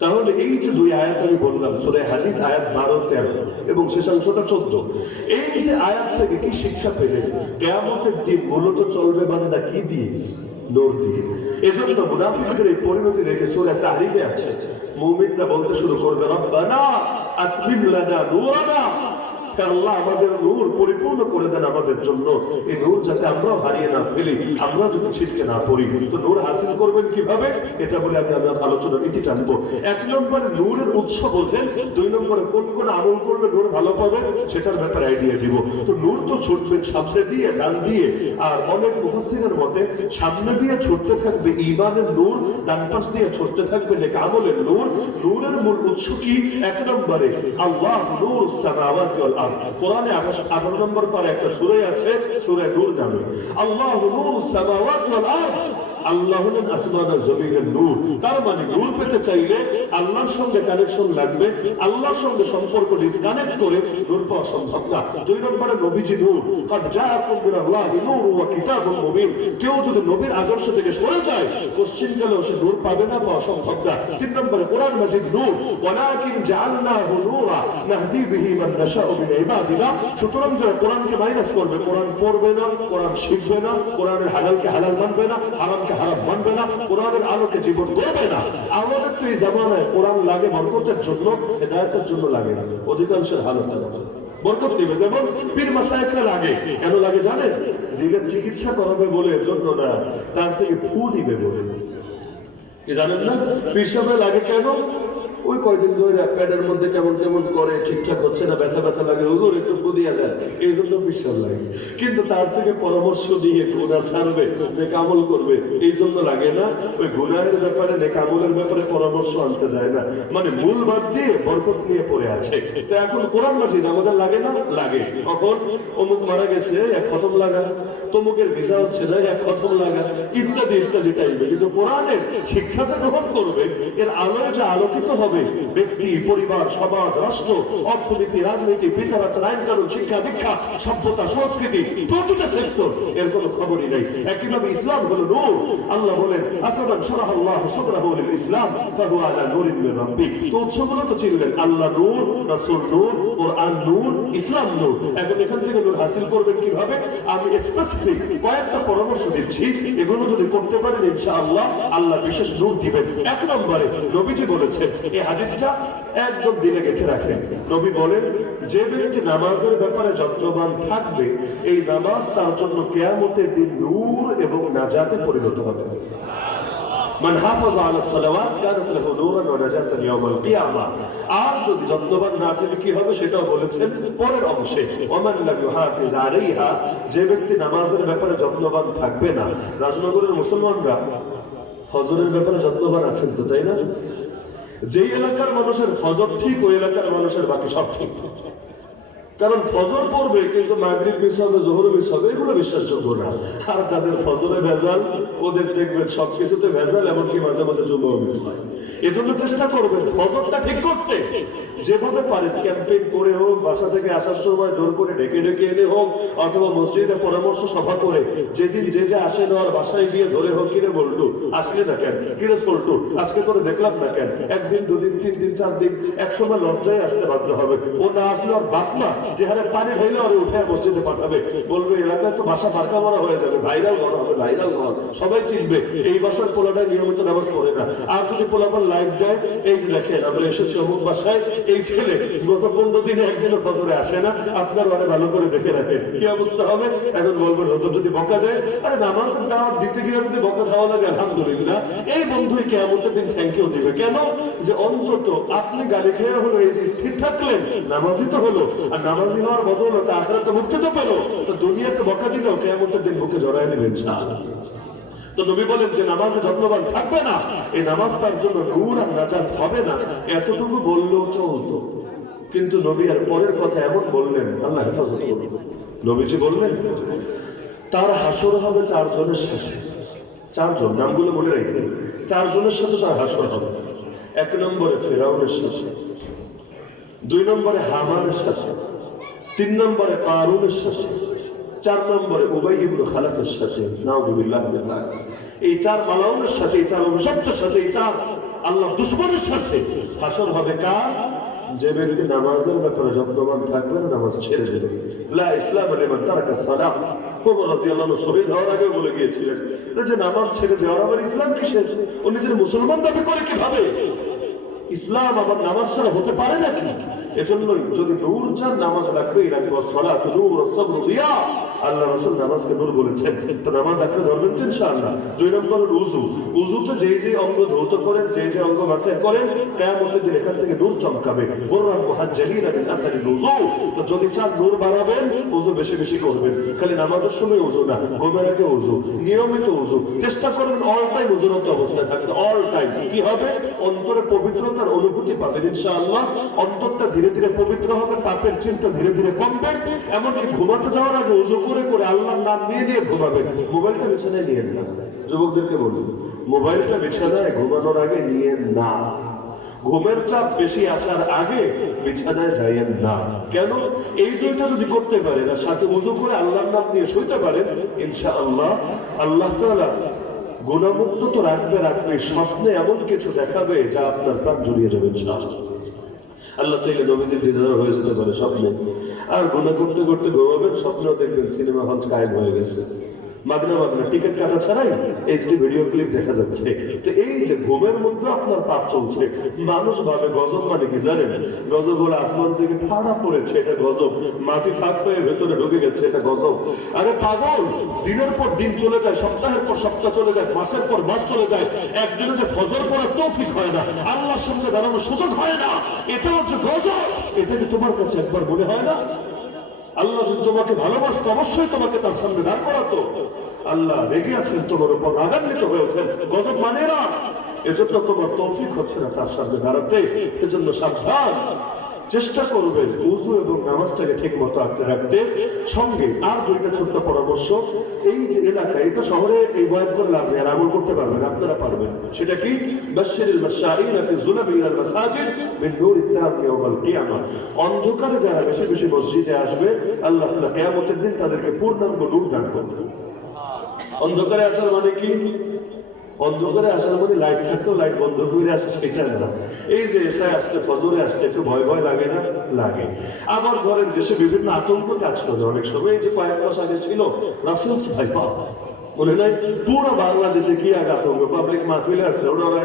তাহলে এই যে 2 আয়াত আমি বললাম, সূরা হাদীদ আয়াত 12-13 এবং শেষাংশটা 14, এই যে আয়াত থেকে কি শিক্ষা পেলেন? কিয়ামতের দিন মূলত চলবে বান্দা কি দিয়ে? নূর দিয়ে। এজন্য মুনাফিকদের এই পরিণতি দেখে সূরা তাহরিমে আছে, মুমিনরা বলতে শুরু করবে রব্বানা আতমিম লানা নূরানা, আল্লাহ আমাদের নূর পরিপূর্ণ করে দেন আমাদের জন্য। এই নূর যাতে আমরাও হারিয়ে না ফেলি, আমরা যদি ছিটকে না পড়ি। তো নূর হাসিল করবেন কিভাবে, এটা বলে আমি আমার আলোচনা নীতি টানবো। 1 নম্বরে নূরের উৎস বোঝেন, 2 নম্বরে কোন কোন আমল করলে নূর ভালো পাবে সেটার ব্যাপারে আইডিয়া দিব। তো নূর তো ছুটবেন সামনে দিয়ে, ডান দিয়ে, আর অনেক মুফাসসিরের মতে সামনে দিয়ে ছুটতে থাকবে ঈমানের নূর, ডান পাশ দিয়ে ছুটতে থাকবে নেক আমলের নূর। নূরের মূল উৎস কি? 1 নম্বরে আল্লাহ নূরুস সামাওয়াতি ওয়াল আরদ। কোরআনে 18 নম্বর পরে একটা সূরা আছে, সূরা নূর নামে। আল্লাহু নূরুস সামাওয়াতি ওয়াল আরদ, আল্লাহ হলেন আসমান আর জমিনের নূর। তার মানে নূর পেতে চাইলে আল্লাহর সঙ্গে কানেকশন লাগবে, আল্লাহর সঙ্গে সম্পর্ক ডিসকানেক্ট করে নূর পাওয়া সম্ভব না। 2 নম্বরে নবীজি নূর, কাদ জাআকুম মিনাল্লাহি নূরুন ওয়া কিতাবুন মুবিন। কেউ যদি নবীর আদর্শ থেকে সরে যায়, কোশ্চিন গেলেও সে নূর পাবে না, পাওয়া সম্ভব না। 3 নম্বরে কোরআন মাজিদ নূর, ওয়ালাকিন জাআলনাহু নূরা নাহদি বিহি মান নাশাউ মিন ইবাদিনা। সুতরাং যারা কোরআনকে মাইনাস করবে, কোরআন পড়বে না, কোরআন শিখবে না, কোরআনের হালালকে হালাল মানবে না, হারামকে হারাম মানবে না, কোরআনের আলোকে জীবন গড়বে না। আমাদের তো এই জামানায় কোরআন লাগে বরকতের জন্য, হেদায়েতের জন্য লাগে না। অধিকাংশের হালত বরকত দিবে, যেমন পীর মাশায়েখরা লাগে। কেন লাগে জানেন? দিলের চিকিৎসা করাবে বলে, জন্য না, তার থেকে ফু দিবে বলে। কি জানেন না? পীর সাহেব লাগে কেন? ওই কয়দিন ধরে প্যাডের মধ্যে কেমন কেমন করে, ঠিকঠাক হচ্ছে না, ব্যথা ব্যথা লাগে, হুজুর একটু বুদিয়া দেন, এই জন্য বিশ্বাস লাগে। কিন্তু তার থেকে পরামর্শ দিয়ে গুণা ছাড়বে, নেক আমল করবে, এই জন্য লাগে না। ওই গুনাহের ব্যাপারে, নেক আমলের ব্যাপারে পরামর্শ আনতে যায় না, মানে মূল বাদ দিয়ে বরকত নিয়ে পড়ে আছে। তো এখন কোরআন মাজিদ আমাদের লাগে না? লাগে। কখন অমুক মারা গেছে এক খতম লাগা, তমুকের ভিসা হচ্ছে না এক খতম লাগা, ইত্যাদি ইত্যাদি টাইপের। কিন্তু কোরআনের শিক্ষা যে গ্রহণ করবে, এর আলোয় যে আলোকিত হবে ব্যক্তি, পরিবার, সমাজ, রাষ্ট্র, অর্থনীতি, রাজনীতি, বিচার আচার, আইন কানুন, শিক্ষা দীক্ষা, সভ্যতা, সংস্কৃতি, প্রতিটা সেক্টর, এর কোনো খবরই নেই। একইভাবে ইসলাম হলো নূর। আল্লাহ বলেন আফমান শারাহাল্লাহু সাদরাহু লিল ইসলাম ফাহুয়া আলা নূরিন মির রাব্বি। তো উৎসগুলো তো চিনলেন, আল্লাহ নূর, রাসূল নূর, কোরআন নূর, ইসলাম নূর। এখন এখান থেকে নূর হাসিল করবেন কিভাবে? আমি স্পেসিফিক কয়েকটা পরামর্শ দিচ্ছি, এগুলো যদি করতে পারেন ইনশাআল্লাহ আল্লাহ বিশেষ নূর দিবেন। এক নম্বরে নবীজি বলেছেন, এই হাদিসটা একদম দিলে গেঁথে রাখেন। নবী বলেন, যে ব্যক্তি নামাজের ব্যাপারে যত্নবান থাকবে, এই নামাজ তার জন্য কিয়ামতের দিন নূর এবং নাজাতে পরিণত হবে। মান হাফাযা আলা সালাওয়াত কানাত লাহু নূরান ওয়া নাজাতান ইয়াওমাল কিয়ামা। আর যদি যত্নবান না থাকে কি হবে সেটাও বলেছেন পরের অংশে, ওমান লাম ইউহাফিজ আলাইহা, যে ব্যক্তি নামাজের ব্যাপারে যত্নবান থাকবে না। রাজনগরের মুসলমানরা ফজরের ব্যাপারে যত্নবান আছেন তো, তাই না? যেই এলাকার মানুষের ফজর ঠিক, ওই এলাকার মানুষের বাকি সব ঠিক। কারণ ফজর পড়বে কিন্তু মাগরিব মিস হবে, যোহর মিস হবে, এগুলো বিশ্বাসযোগ্য না। আর যাদের ফজরে ভেজাল, ওদের দেখবেন সবকিছুতে ভেজাল, এমনকি মাঝে মাঝে জুমাও মিস হয়। এজন্য চেষ্টা করবেন ফজরটা ঠিক করতে, যেভাবে পারেন ক্যাম্পেইন করে হোক, বাসা থেকে আসার সময় জোর করে ডেকে ডেকে এনে হোক, অথবা মসজিদে পরামর্শ সভা করে, যেদিন যে যে আসে না আর বাসায় গিয়ে ধরে হোক, কিরে বলটু আসলে না কেন, কিরে সল্টু আজকে তোরে দেখলাম না কেন, একদিন দুদিন তিন দিন চার দিন, এক সময় লজ্জায় আসতে বাধ্য হবে। ও না আসলে আর বাপ না, যে হারে পানি ঢেলে আর উঠে মসজিদে পাঠাবে, বলবে এলাকায় তো বাসা ফাঁকা মারা হয়ে যাবে, ভাইরাল ঘর হবে, ভাইরাল ঘর, সবাই চিনবে এই বাসার পোলাটাই নিয়মিত নামাজ পড়ে না। আর যদি পোলাপান লাইভ দেয়, এই যে দেখেন আমরা এসেছি অমুক বাসায়, এই ছেলে গত 15 দিনে একদিনও ফজরে আসে না, আপনার অনেক ভালো করে দেখে রাখেন, কি অবস্থা হবে? এখন বলবেন হজর যদি বকা দেয়, আরে নামাজের দাওয়াত দিতে গিয়ে যদি বকা খাওয়া লাগে আলহামদুলিল্লাহ, এই বন্ধুই কিয়ামতের দিন থ্যাংক ইউ দিবে। কেন? যে অন্তত আপনি গালি খেয়ে হলো এই যে স্থির থাকলেন, নামাজই তো হলো, আর নামাজি হওয়ার বদৌলতে আখিরাতে মুক্তি তো পেলো, তো দুনিয়াতে বকা দিলেও কিয়ামতের দিন বুকে জড়ায় নেবেন। তো নবী বলেন যে নামাজে যত্নবান থাকবে না, এই নামাজ তার জন্য নূর আর নাজাত হবে না। এতটুকু বললেও চলতো, কিন্তু নবী আর পরের কথা এমন বললেন, আল্লাহ হেফাজত করুন। নবীজি বললেন তার হাসর হবে 4 জনের সাথে। 4 জন, নামগুলো মনে রাখবেন, 4 জনের সাথে তার হাসর হবে। 1 নম্বরে ফিরাউনের সাথে, 2 নম্বরে হামানের সাথে, 3 নম্বরে কারুনের সাথে, 4 নম্বরে উবাই ইবনে খালাফের সাথে। নাউযুবিল্লাহ মিনাল। এই 4 মালাউনের সাথে, এই 4 অভিশপ্তের সাথে, এই 4 আল্লাহর দুশমনের সাথে হাসর হবে কার? যে ব্যক্তি নামাজের ব্যাপারে যত্নবান থাকবে না, নামাজ ছেড়ে দেবে। লা ইসলাম লিমান তারাকা সালাহ। ওমর রাদিয়াল্লাহু আনহু শহীদ হওয়ার আগে বলে গিয়েছিলেন যে নামাজ ছেড়ে দেওয়ার আবার ইসলাম কিসের? ও নিজের মুসলমান দাবি করে কিভাবে? ইসলাম আবার নামাজ ছাড়া হতে পারে নাকি? এজন্য যদি নূর চান নামাজ রাখবেই রাখবে। সালাতু নূর ওয়া সাবরু দিয়া। আল্লাহ রাসূল নামাজকে নূর বলেছেন, তো নামাজ রাখতে ধরবেন তো ইনশাআল্লাহ। 2 নম্বর উযু। উযুতে যে যে অঙ্গ ধৌত করেন, যে যে অঙ্গ মাসে করেন, কিয়ামতের দিন এখান থেকে নূর চমকাবে। বুররান মুহাজ্জালিনা মিন আসারি উযু। তো যদি চান নূর বাড়াবেন, উযু বেশি বেশি করবেন। খালি নামাজের সময় উযু না, ঘুমের আগে উযু, নিয়মিত উযু। চেষ্টা করবেন অল টাইম উযুরত অবস্থায় থাকতে, অল টাইম। কি হবে? অন্তরে পবিত্রতার অনুভূতি পাবেন ইনশাআল্লাহ। অন্তরটা ধীরে ধীরে পবিত্র হবে, পাপের চিন্তা ধীরে ধীরে কমবে। এমনকি ঘুমাতে যাওয়ার আগে উযু করে করে আল্লাহর নাম নিয়ে নিয়ে ঘুমাবেন। মোবাইলটা বিছানায় নিয়ে না, যুবকদেরকে বলুন, মোবাইলটা বিছানায় ঘুমানোর আগে নিয়ে না। ঘুমের চাপ বেশি আসার আগে বিছানায় যাইয়েন না। কেন? এই দুইটা যদি করতে পারেন আর সাথে উযু করে আল্লাহর নাম নিয়ে শুইতে পারেন, ইনশাআল্লাহ আল্লাহ তাআলা গুনাহমুক্ত তো রাখবে, স্বপ্নে এমন কিছু দেখাবে যা আপনার প্রাণ জড়িয়ে যাবে ইনশাআল্লাহ। আল্লাহ চাইলে নবীজির দিদার হয়ে যেতে পারে স্বপ্নে। আর গুনাহ করতে করতে ঘুমাবেন, স্বপ্নেও দেখবেন সিনেমা হল কায়েম হয়ে গেছে। মাগনা মাগনা টিকিট কাটা ছাড়াই এইচডি ভিডিও ক্লিপ দেখা যাচ্ছে। তো এই যে ঘুমের মধ্যে আপনার পাপ চলছে, মানুষ ভাবে গজব মানে কি জানেন? গজব হলো আসমান থেকে ফাড়া পড়েছে, এটা গজব। মাটি ফাঁক হয়ে ভেতরে ঢুকে গেছে, এটা গজব। আরে পাগল, দিনের পর দিন চলে যায়, সপ্তাহের পর সপ্তাহ চলে যায়, মাসের পর মাস চলে যায়, একদিনে যে ফজর পড়ার তৌফিক হয় না, আল্লাহর সামনে দাঁড়ানোর সুযোগ হয় না, এটা হচ্ছে গজব। এটা কি তোমার কাছে একবার মনে হয় না? আল্লাহ যদি তোমাকে ভালোবাসতো অবশ্যই তোমাকে তার সামনে দাঁড় করাতো। আল্লাহ রেগে আছেন তোমার উপর, রাগান্বিত হয়েছেন, গজব মানে না। এজন্য তোমার তৌফিক হচ্ছে না তার সামনে দাঁড়াতে। এজন্য সাবধান, চেষ্টা করবেন ওযু এবং নামাজটাকে ঠিক মতো আঁকড়ে রাখতে। সঙ্গে আর দুইটা ছোট্ট পরামর্শ। এই যে এলাকা, এটা শহরে এই বয়ান করে লাভ নেই, আর আমল করতে পারবেন, আপনারা পারবেন। সেটা কি? বাশশিরিল মাশাঈনা ফি যুলামি ইলাল মাসাজিদ মিন নূরিত তাম ইয়াউমাল কিয়ামাহ। অন্ধকারে যারা বেশি বেশি মসজিদে আসবে, আল্লাহ তাআলা কিয়ামতের দিন তাদেরকে পূর্ণাঙ্গ নূর দান করবেন। অন্ধকারে আসার মানে কি? অন্ধকারে আসার মানে লাইট থাকতেও লাইট বন্ধ করে আসে, সেটা না। এই যে এসায় আসতে, ফজরে আসতে একটু ভয় ভয় লাগে না? লাগে। আবার ধরেন দেশে বিভিন্ন আতঙ্ক কাজ করে অনেক সময়। এই যে কয়েক মাস আগে ছিল রাসূলস ভাইপা, মনে নাই? পুরো বাংলাদেশে কি এক আতঙ্ক, পাবলিক মাহফিলে আসলে ওরা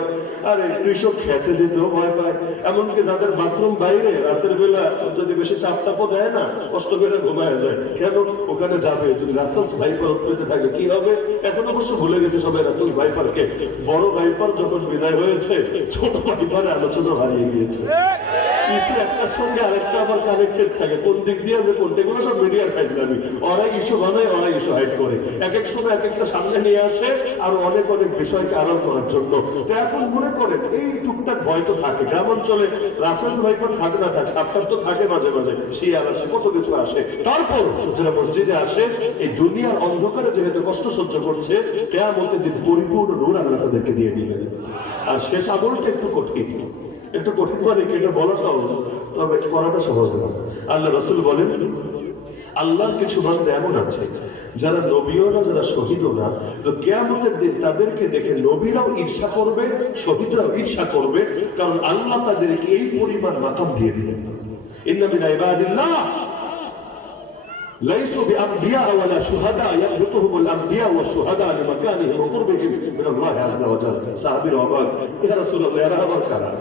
আরে কৃষক খেতে যেতেও ভয় পায়। এমনকি যাদের বাথরুম বাইরে, রাতের বেলা যদি বেশি চাপ চাপও দেয় না, কষ্ট করে ঘুমায় যায়। কেন? ওখানে যাবে, যদি রাসূলস ভাইপার উঠতে থাকে কি হবে? এখন অবশ্য ভুলে গেছে সবাই রাসূল ভাইপারকে। বড় ভাইপার যখন বিদায় হয়েছে, ছোট ভাইপারে আলোচনা হারিয়ে গিয়েছে। ইস্যু একটার সঙ্গে আরেকটা আবার কানেক্টেড থাকে, কোন দিক দিয়ে যে কোনটা, এগুলো সব মিডিয়ার ফাইজলামি। ওরা ইস্যু বানায়, ওরা ইস্যু হাইড করে, এক এক সময় এক একটা সামনে নিয়ে আসে, আর অনেক অনেক বিষয়কে আড়াল করার জন্য। তো এখন মনে করেন এই টুকটাক ভয় তো থাকে। গ্রাম অঞ্চলে রাসূল ভাইপার থাকে না থাকে, সাপ্তাহ তো থাকে মাঝে মাঝে, শিয়াল আসে, কত কিছু আসে। তারপর যারা মসজিদে আসে, এই দুনিয়ার অন্ধকারে যেহেতু কষ্ট সহ্য করছে, কিয়ামতের দিন পরিপূর্ণ নূর আল্লাহ তাদেরকে দিয়ে দিবেন। আর শেষ আমলটা একটু কঠিন, একটু কঠিন মানে কি, এটা বলা সহজ, তবে করাটা সহজ না। আল্লাহ রাসূল বলেন, আল্লাহর কিছু বান্দা এমন আছে যারা নবীও না, যারা শহীদও না, তো কিয়ামতের দিন তাদেরকে দেখে নবীরাও ঈর্ষা করবে, শহীদরাও ঈর্ষা করবে, কারণ আল্লাহ তাদেরকে এই পরিমাণ মাকাম দিয়ে দিবেন। ইন্না মিন ইবাদিল্লাহ লাইসু বিআনবিয়া ওয়ালা শুহাদা ইয়াবতুহুমুল আনবিয়া ওয়াশ শুহাদা লিমাকানিহিম ওয়া কুরবিহিম মিন আল্লাহ আযজা ওয়া জাল। সাহাবীরা অবাক, ইয়া রাসূলুল্লাহ, এরা আবার কারা?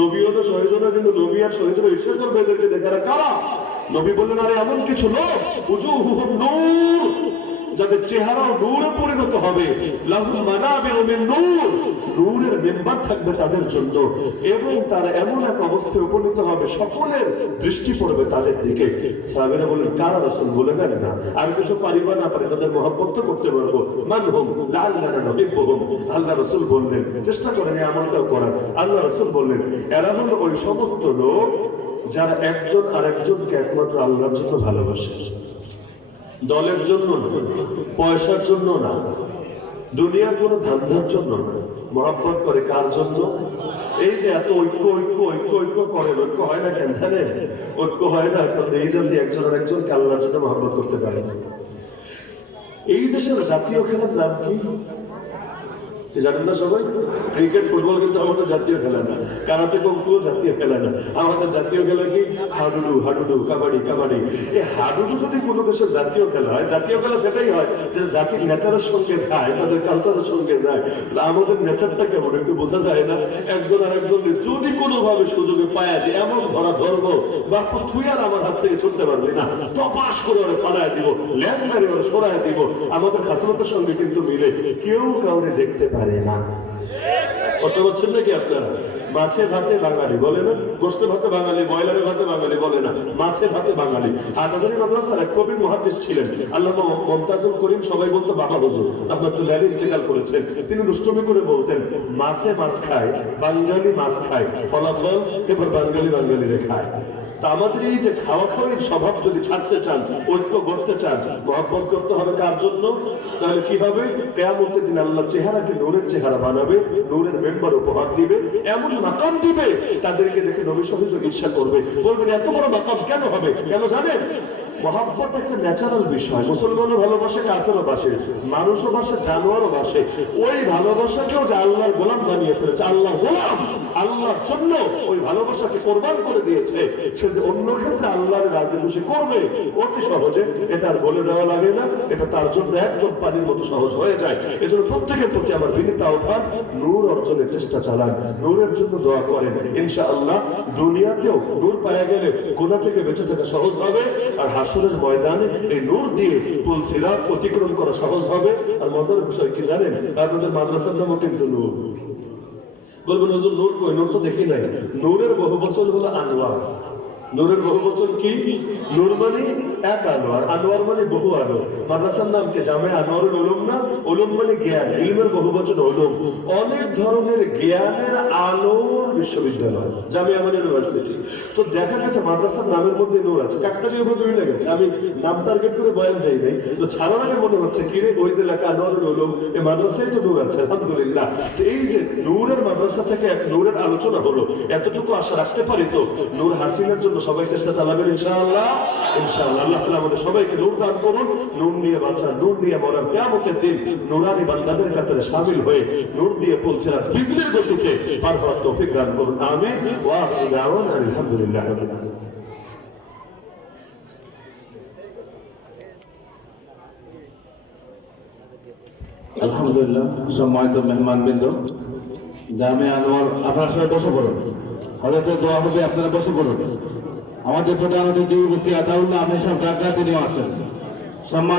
নবীও তো শহীদরা, কিন্তু নবী আর শহীদরা ঈর্ষা করবে এদেরকে দেখে, এরা কারা? নবী বললেন, আরে এমন কিছু লোক, উজুহুহুম নূর, যাদের চেহারাও নূরে পরিণত হবে, লাহুম মানাবিউ মিন নূর, নূরের মেম্বার থাকবে তাদের জন্য, এবং তারা এমন এক অবস্থায় উপনীত হবে সকলের দৃষ্টি পড়বে তাদের দিকে। সাহাবীরা বললেন, কারা রাসূল? বলে দেন না। আর কিছু পারিবা না পারে, তাদের মহব্বত তো করতে পারবো। মানহুম লাআল্লানা নুহিব্বুহুম। আল্লাহ রাসূল বললেন, চেষ্টা করেন এই আমলটাও করার। আল্লাহ রাসূল বললেন, এরা হলো ওই সমস্ত লোক যারা একজন আরেকজনকে একমাত্র আল্লাহর জন্য ভালোবাসে, দলের জন্য না, পয়সার জন্য না, দুনিয়ার কোনো ধান্দার জন্য না। মহব্বত করে কার জন্য? এই যে এত ঐক্য ঐক্য ঐক্য ঐক্য করেন, ঐক্য হয় না কেন জানেন? ঐক্য হয় না কারণ এই জাতি একজন আর একজনকে আল্লাহর জন্য মহব্বত করতে পারে না। এই দেশের জাতীয় খেলার নাম কি জানেন না সবাই? ক্রিকেট, ফুটবল কিন্তু আমাদের জাতীয় খেলা না, কারাতে কুংফু জাতীয় খেলা না। আমাদের জাতীয় খেলা কি? হাডুডু, হাডুডু, কাবাডি, কাবাডি। এই হাডুডু যদি কোনো দেশের জাতীয় খেলা হয়, জাতীয় খেলা সেটাই হয় যে জাতির নেচারের সঙ্গে যায়, তাদের কালচারের সঙ্গে যায়। আমাদের নেচারটা কেমন একটু বোঝা যায় না? একজন আর একজনকে যদি কোনোভাবে সুযোগে পায় যে এমন ধরা ধরব, বাপু তুই আর আমার হাত থেকে ছুটতে পারবি না, তপাস করে ওরা ফালায় দিব, ল্যান্ড মারি ওরা সরায় দিব। আমাদের খাসলতের সঙ্গে কিন্তু মিলে কেউ কাউরে দেখতে পারে না। কষ্ট পাচ্ছেন নাকি আপনারা? মাছে ভাতে বাঙালি বলে না, গোশতে ভাতে বাঙালি, ময়লারে ভাতে বাঙালি বলে না, মাছে ভাতে বাঙালি। হাটহাজারী মাদ্রাসার এক প্রবীণ মুহাদ্দিস ছিলেন, আল্লামা মুমতাজুল করিম, সবাই বলতো বাবা হুজুর, রহমাতুল্লাহ আলাইহি, ইন্তেকাল করেছেন। তিনি দুষ্টমি করে বলতেন, মাছে মাছ খায়, বাঙালি মাছ খায়, ফলাফল এবার বাঙালি বাঙালিরে খায়। তা আমাদের এই যে খাওয়া খাওয়ার স্বভাব যদি ছাড়তে চান, ঐক্য করতে চান, মহব্বত করতে হবে কার জন্য? তাহলে কি হবে? কিয়ামতের দিন আল্লাহ চেহারাকে নূরের চেহারা বানাবে, নূরের মেম্বার উপহার দিবে, এমন মাকাম দিবে তাদেরকে দেখে নবী সহিত ঈর্ষা করবে, বলবেন এত বড় মাকাম কেন হবে? কেন জানেন? মহাব্বত একটা ন্যাচারাল বিষয়। মুসলমানও ভালোবাসে, কাফেরও বাসে, মানুষও বাসে, জানোয়ারও বাসে। ওই ভালোবাসাকেও যে আল্লাহর গোলাম বানিয়ে ফেলেছে, আল্লাহ গোলাম, আল্লাহর জন্য ওই ভালোবাসাকে কোরবান করে দিয়েছে। সে যে অন্য ক্ষেত্রে আল্লাহর রাজি খুশি করবে অতি সহজে, এটা আর বলে দেওয়া লাগে না। এটা তার জন্য একদম পানির মতো সহজ হয়ে যায়। এজন্য প্রত্যেকের প্রতি আমার বিনীত আহ্বান, নূর অর্জনের চেষ্টা চালান, নূরের জন্য দোয়া করেন। ইনশাআল্লাহ দুনিয়াতেও নূর পাওয়া গেলে গুনাহ থেকে বেঁচে থাকা সহজ হবে, আর হাসরের ময়দানে এই নূর দিয়ে পুল সিরাত অতিক্রম করা সহজ হবে। আর মজার বিষয় কি জানেন, আপনাদের মাদ্রাসার নামও কিন্তু নূর। বলবেন হুজুর নূর কই? নূর তো দেখি নাই। নূরের বহুবচন হলো আনোয়ার। নূরের বহুবচন কি? নূর মানে এক আনোয়ার, আনোয়ার মানে বহু আলো। মাদ্রাসার নাম কি? জামিয়া আনোয়ারুল উলুম না? উলুম মানে জ্ঞান, ইলমের বহুবচন উলুম। অনেক ধরনের জ্ঞানের আলোর বিশ্ববিদ্যালয়, জামিয়া মানে ইউনিভার্সিটি। তো দেখা গেছে মাদ্রাসার নামের মধ্যে নূর আছে। কাকতালীয় বদলি লেগেছে, আমি নাম টার্গেট করে বয়ান দেই নাই। তো ছাড়ার আগে মনে হচ্ছে কি রে, ওই যে লেখা আনোয়ারুল উলুম, এই মাদ্রাসায় তো নূর আছে, আলহামদুলিল্লাহ। তো এই যে নূরের মাদ্রাসা থেকে নূরের আলোচনা হলো, এতটুকু আশা রাখতে পারি তো নূর হাসিলের জন্য সবাই চেষ্টা চালাবেন ইনশাআল্লাহ। ইনশাআল্লাহ আল্লাহ তাআলা আমাদের সবাইকে নূর দান করুন। নূর নিয়ে বাঁচা, নূর নিয়ে মরার, কিয়ামতের দিন নূরানি বান্দাদের কাতারে শামিল হয়ে নূর দিয়ে পৌঁছার বিজলির গতিতে পার হওয়ার তৌফিক দান করুন। আমিন ওয়া আখিরু দাওয়ানা আলহামদুলিল্লাহি রাব্বিল আলামিন। আলহামদুলিল্লাহ। সম্মানিত মেহমানবৃন্দ, জামিয়া আনোয়ার, আপনারা সবাই বসে পড়ুন। হযরতের দোয়া হবে, আপনারা বসে পড়ুন। আমাদের প্রধান অতিথি মুফতি আতাউল্লাহ আহমেদ সাহেব ঢাকা, তিনিও আসেন। সম্মান